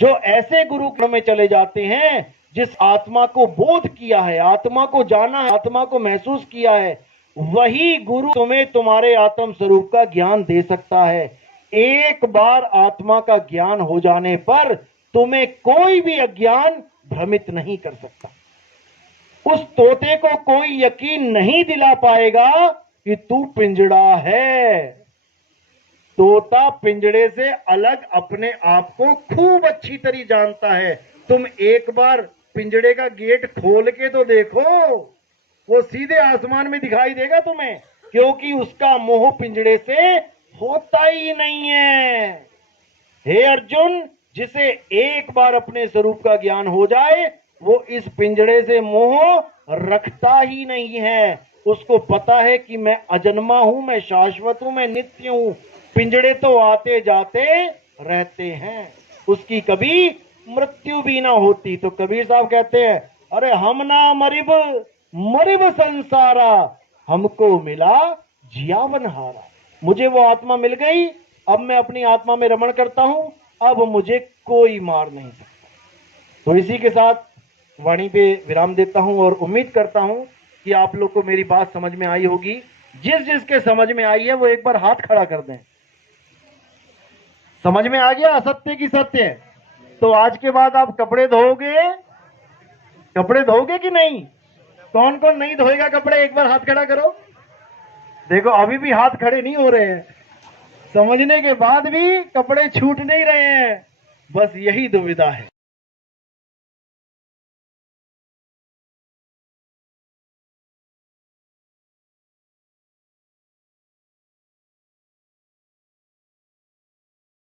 जो ऐसे गुरु में चले जाते हैं जिस आत्मा को बोध किया है, आत्मा को जाना है, आत्मा को महसूस किया है, वही गुरु तुम्हें तुम्हारे आत्म स्वरूप का ज्ञान दे सकता है। एक बार आत्मा का ज्ञान हो जाने पर तुम्हें कोई भी अज्ञान भ्रमित नहीं कर सकता। उस तोते को कोई यकीन नहीं दिला पाएगा कि तू पिंजड़ा है। तोता पिंजड़े से अलग अपने आप को खूब अच्छी तरह जानता है। तुम एक बार पिंजड़े का गेट खोल के तो देखो, वो सीधे आसमान में दिखाई देगा तुम्हें, क्योंकि उसका मोह पिंजड़े से होता ही नहीं है। हे अर्जुन, जिसे एक बार अपने स्वरूप का ज्ञान हो जाए, वो इस पिंजड़े से मोह रखता ही नहीं है। उसको पता है कि मैं अजन्मा हूं, मैं शाश्वत हूं, मैं नित्य हूं। पिंजड़े तो आते जाते रहते हैं, उसकी कभी मृत्यु भी ना होती। तो कबीर साहब कहते हैं, अरे हम ना मरिब मरिब संसारा, हमको मिला जियावन हारा। मुझे वो आत्मा मिल गई, अब मैं अपनी आत्मा में रमण करता हूं, अब मुझे कोई मार नहीं सकता। तो इसी के साथ वाणी पे विराम देता हूं और उम्मीद करता हूं कि आप लोग को मेरी बात समझ में आई होगी। जिस जिसके समझ में आई है वो एक बार हाथ खड़ा कर दें। समझ में आ गया असत्य की सत्य? तो आज के बाद आप कपड़े धोगे? कपड़े धोगे कि नहीं? कौन कौन नहीं धोएगा कपड़े? एक बार हाथ खड़ा करो। देखो अभी भी हाथ खड़े नहीं हो रहे हैं, समझने के बाद भी कपड़े छूट नहीं रहे हैं। बस यही दुविधा है।